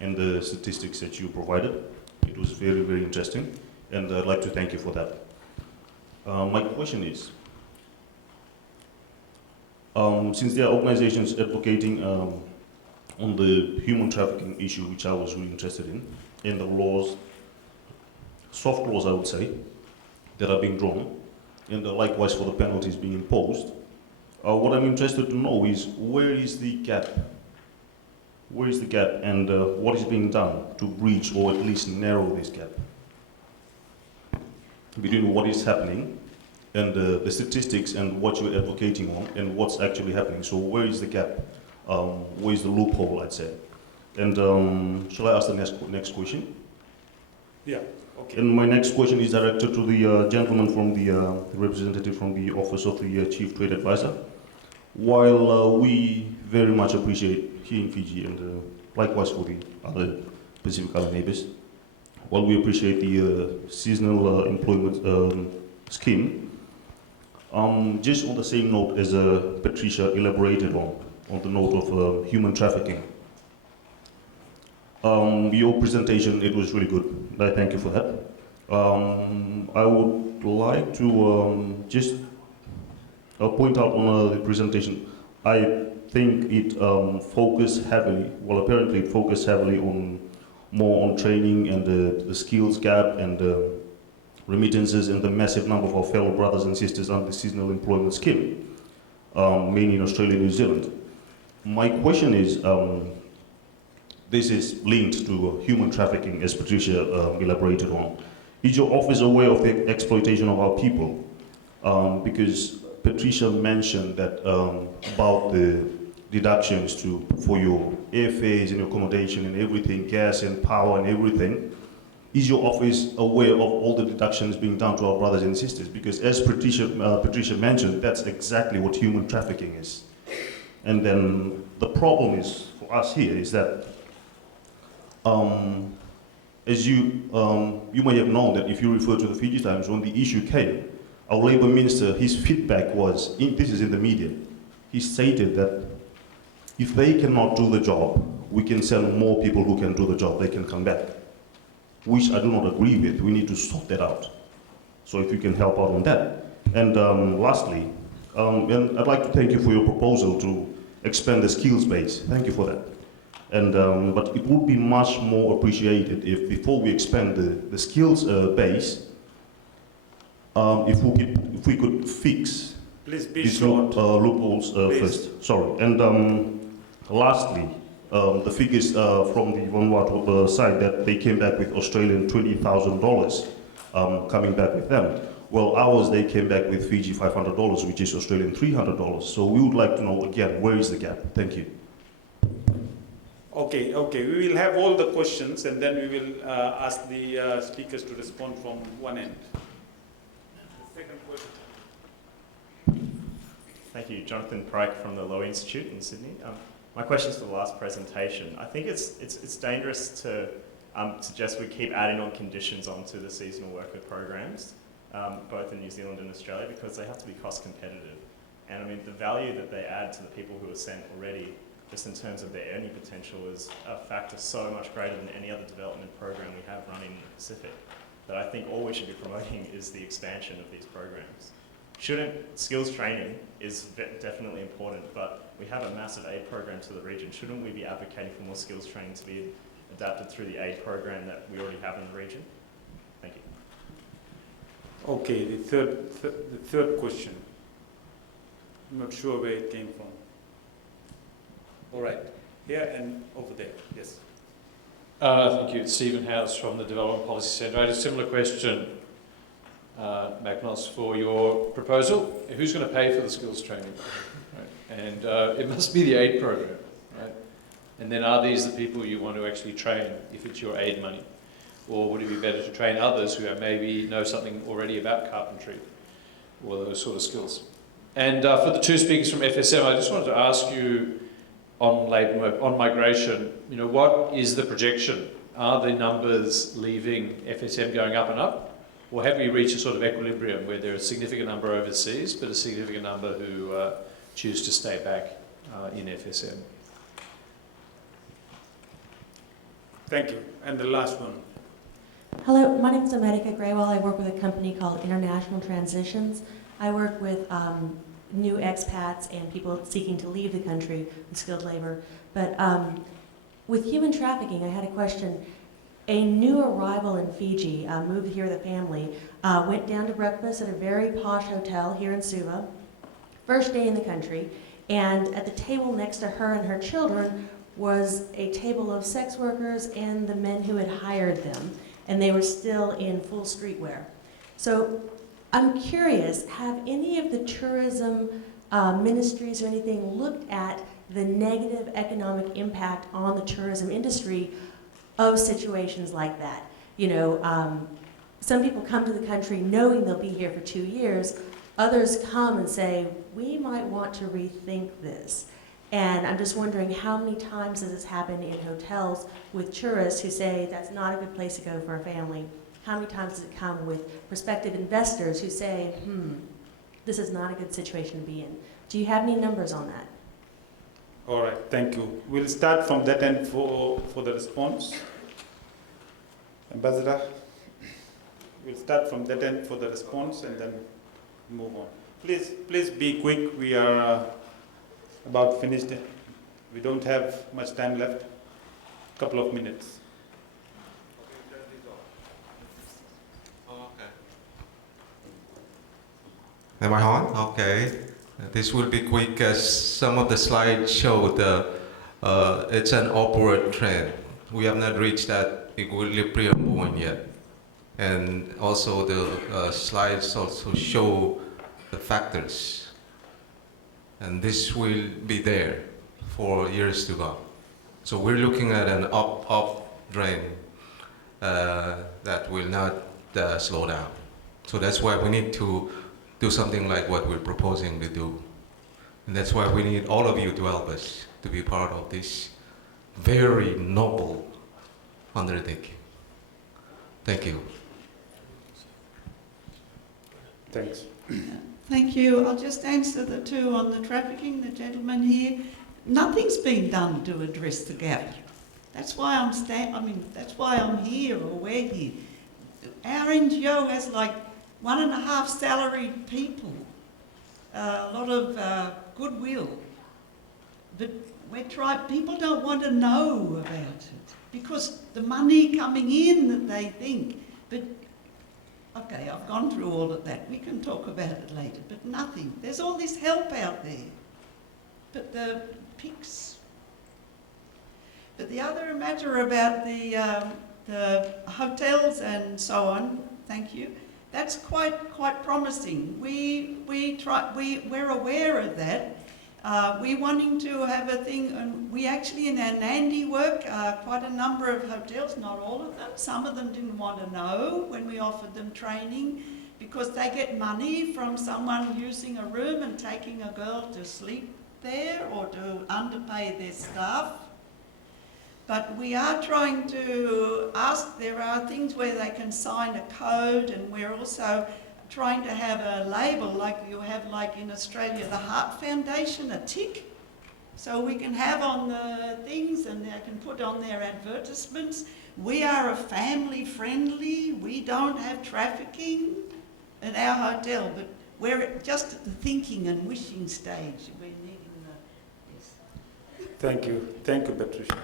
and the statistics that you provided. It was very, very interesting, and I'd like to thank you for that. My question is, since there are organizations advocating on the human trafficking issue, which I was really interested in, and the laws, soft laws I would say, that are being drawn, and likewise for the penalties being imposed, what I'm interested to know is where is the gap? Where is the gap, and what is being done to bridge or at least narrow this gap between what is happening and the statistics and what you're advocating on and what's actually happening? So where is the gap? Where is the loophole, I'd say? And shall I ask the next question? Yeah, okay. And my next question is directed to the gentleman from the representative from the Office of the Chief Trade Advisor. While we very much appreciate here in Fiji and likewise for the other Pacific Island neighbors, while we appreciate the seasonal employment scheme, just on the same note as Patricia elaborated on the note of human trafficking. Your presentation, it was really good. I thank you for that. I would like to just point out on the presentation, I think it focused heavily, well apparently it focused heavily on more on training and the skills gap and remittances and the massive number of our fellow brothers and sisters under the seasonal employment scheme, mainly in Australia and New Zealand. My question is, this is linked to human trafficking, as Patricia elaborated on. Is your office aware of the exploitation of our people? Because Patricia mentioned that about the deductions for your airfares and your accommodation and everything, gas and power and everything. is your office aware of all the deductions being done to our brothers and sisters? Because as Patricia mentioned, that's exactly what human trafficking is. And then the problem is, for us here, is that as you may have known that if you refer to the Fiji Times, when the issue came, our Labour Minister, his feedback was, this is in the media, he stated that if they cannot do the job, we can send more people who can do the job, they can come back. Which I do not agree with. We need to sort that out. So if you can help out on that. And lastly, and I'd like to thank you for your proposal to expand the skills base. Thank you for that. And, but it would be much more appreciated if before we expand the skills base, if we could fix Please be these short. loopholes Please. first. Sorry. And lastly, the figures from the Vanuatu side that they came back with Australian $20,000 coming back with them. Well, ours, they came back with Fiji $500, which is Australian $300. So we would like to know again, where is the gap? Thank you. Okay, we will have all the questions and then we will ask the speakers to respond from one end. The second question. Thank you, Jonathan Pryke from the Law Institute in Sydney. My question is for the last presentation. I think it's dangerous to suggest we keep adding on conditions onto the seasonal worker programs, both in New Zealand and Australia, because they have to be cost competitive. And I mean, the value that they add to the people who are sent already, just in terms of their earning potential, is a factor so much greater than any other development program we have running in the Pacific, that I think all we should be promoting is the expansion of these programs. Skills training is definitely important, but we have a massive aid program to the region. Shouldn't we be advocating for more skills training to be adapted through the aid program that we already have in the region? Thank you. Okay, the third question. I'm not sure where it came from. All right, here and over there, yes. Thank you. It's Stephen House from the Development Policy Centre. I had a similar question, Macnos, for your proposal. Who's going to pay for the skills training? Right. And it must be the aid program, right? And then are these the people you want to actually train if it's your aid money? Or would it be better to train others who maybe know something already about carpentry or those sort of skills? And for the two speakers from FSM, I just wanted to ask you, on migration, what is the projection? Are the numbers leaving FSM going up and up? Or have we reached a sort of equilibrium where there are a significant number overseas, but a significant number who choose to stay back in FSM? Thank you. And the last one. Hello, my name is America Graywell. I work with a company called International Transitions. I work with new expats and people seeking to leave the country with skilled labor. But with human trafficking, I had a question. A new arrival in Fiji, moved here with a family, went down to breakfast at a very posh hotel here in Suva, first day in the country, and at the table next to her and her children was a table of sex workers and the men who had hired them, and they were still in full streetwear. So I'm curious, have any of the tourism ministries or anything looked at the negative economic impact on the tourism industry of situations like that? Some people come to the country knowing they'll be here for 2 years. Others come and say, we might want to rethink this. And I'm just wondering, how many times does this happen in hotels with tourists who say that's not a good place to go for a family? How many times does it come with prospective investors who say, this is not a good situation to be in? Do you have any numbers on that? All right, thank you. We'll start from that end for the response. Ambassador, we'll start from that end for the response and then move on. Please be quick. We are about finished. We don't have much time left. A couple of minutes. Am I on? Okay. This will be quick as some of the slides showed. It's an upward trend. We have not reached that equilibrium point yet. And also the slides also show the factors. And this will be there for years to come. So we're looking at an up trend. that will not slow down. So that's why we need to do something like what we're proposing to do. And that's why we need all of you to help us to be part of this very noble undertaking. Thank you. Thanks. Thank you. I'll just answer the two on the trafficking, the gentleman here. Nothing's been done to address the gap. That's why that's why I'm here, or we're here. Our NGO has like 1.5 salaried people, a lot of goodwill. But people don't want to know about it because the money coming in that they think. But okay, I've gone through all of that. We can talk about it later, but nothing. There's all this help out there. But the pics. But the other matter about the hotels and so on, thank you, that's quite promising. We're aware of that. We're wanting to have a thing, and we actually in our Nandi work, quite a number of hotels, not all of them, some of them didn't want to know when we offered them training because they get money from someone using a room and taking a girl to sleep there or to underpay their staff. But we are trying to ask, there are things where they can sign a code, and we're also trying to have a label like you have like in Australia, the Heart Foundation, a tick. So we can have on the things and they can put on their advertisements. We are a family friendly, we don't have trafficking at our hotel, but we're just at the thinking and wishing stage. We're needing the, yes. Thank you. Thank you, Patricia.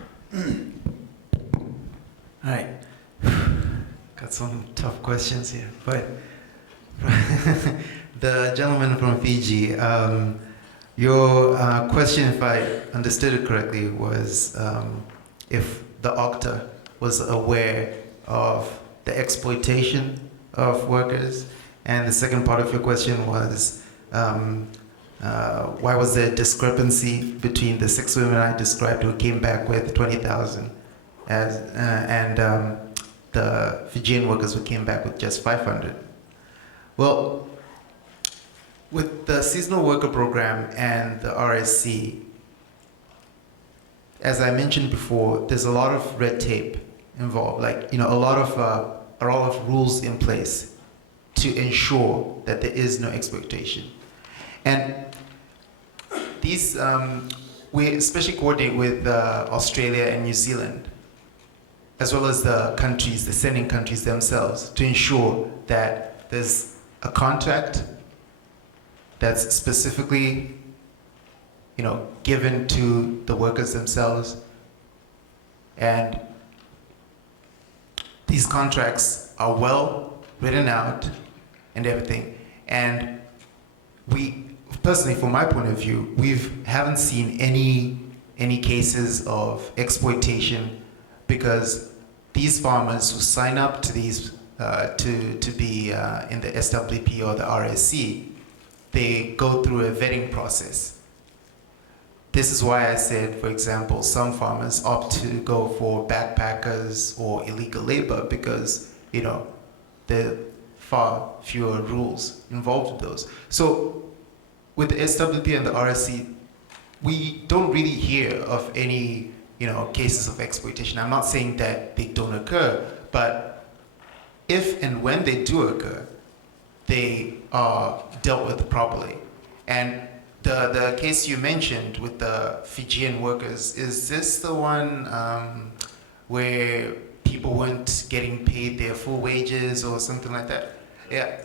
All right. Got some tough questions here, but the gentleman from Fiji, your question, if I understood it correctly, was if the OCTA was aware of the exploitation of workers, and the second part of your question was why was there a discrepancy between the 6 women I described who came back with 20,000 and the Fijian workers who came back with just 500? Well, with the seasonal worker program and the RSC, as I mentioned before, there's a lot of red tape involved, like, a lot of rules in place to ensure that there is no exploitation. And these, we especially coordinate with Australia and New Zealand, as well as the countries, the sending countries themselves, to ensure that there's a contract that's specifically, given to the workers themselves. And these contracts are well written out and everything. And we, personally, from my point of view, haven't seen any cases of exploitation, because these farmers who sign up to these to be in the SWP or the RSC, they go through a vetting process. This is why I said, for example, some farmers opt to go for backpackers or illegal labor, because there are far fewer rules involved with those. So with the SWP and the RSC, we don't really hear of any cases of exploitation. I'm not saying that they don't occur, but if and when they do occur, they are dealt with properly. And the case you mentioned with the Fijian workers, is this the one where people weren't getting paid their full wages or something like that? Yeah,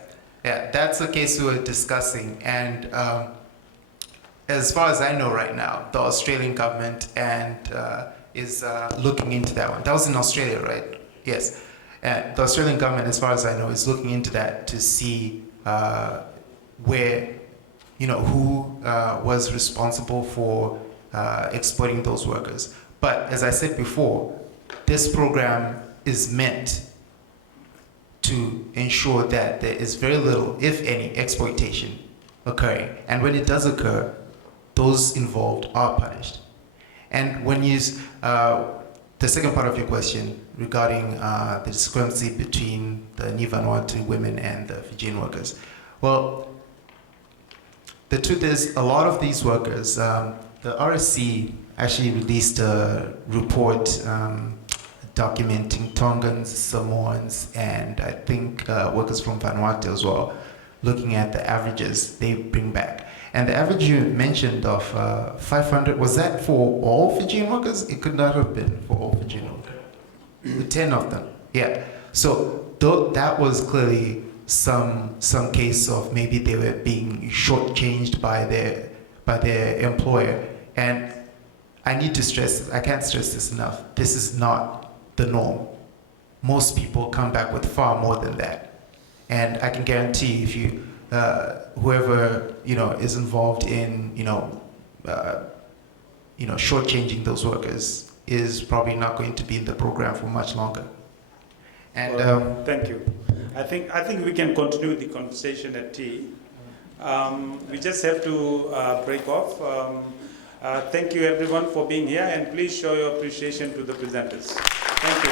that's the case we were discussing. And as far as I know right now, the Australian government is looking into that one. That was in Australia, right? Yes. The Australian government, as far as I know, is looking into that to see where, who was responsible for exploiting those workers. But as I said before, this program is meant to ensure that there is very little, if any, exploitation occurring. And when it does occur, those involved are punished. And when the second part of your question regarding the discrepancy between the New Vanuatu women and the Fijian workers. Well, the truth is, a lot of these workers, the RSC actually released a report documenting Tongans, Samoans, and I think workers from Vanuatu as well, looking at the averages they bring back. And the average you mentioned of 500, was that for all Fijian workers? It could not have been for all Fijian workers. 10 of them, yeah. So that was clearly some case of maybe they were being shortchanged by their employer. And I need to stress, I can't stress this enough, this is not the norm. Most people come back with far more than that. And I can guarantee if you, whoever is involved in shortchanging those workers is probably not going to be in the program for much longer. And thank you. I think we can continue the conversation at tea. We just have to break off. Thank you everyone for being here, and please show your appreciation to the presenters. Thank you.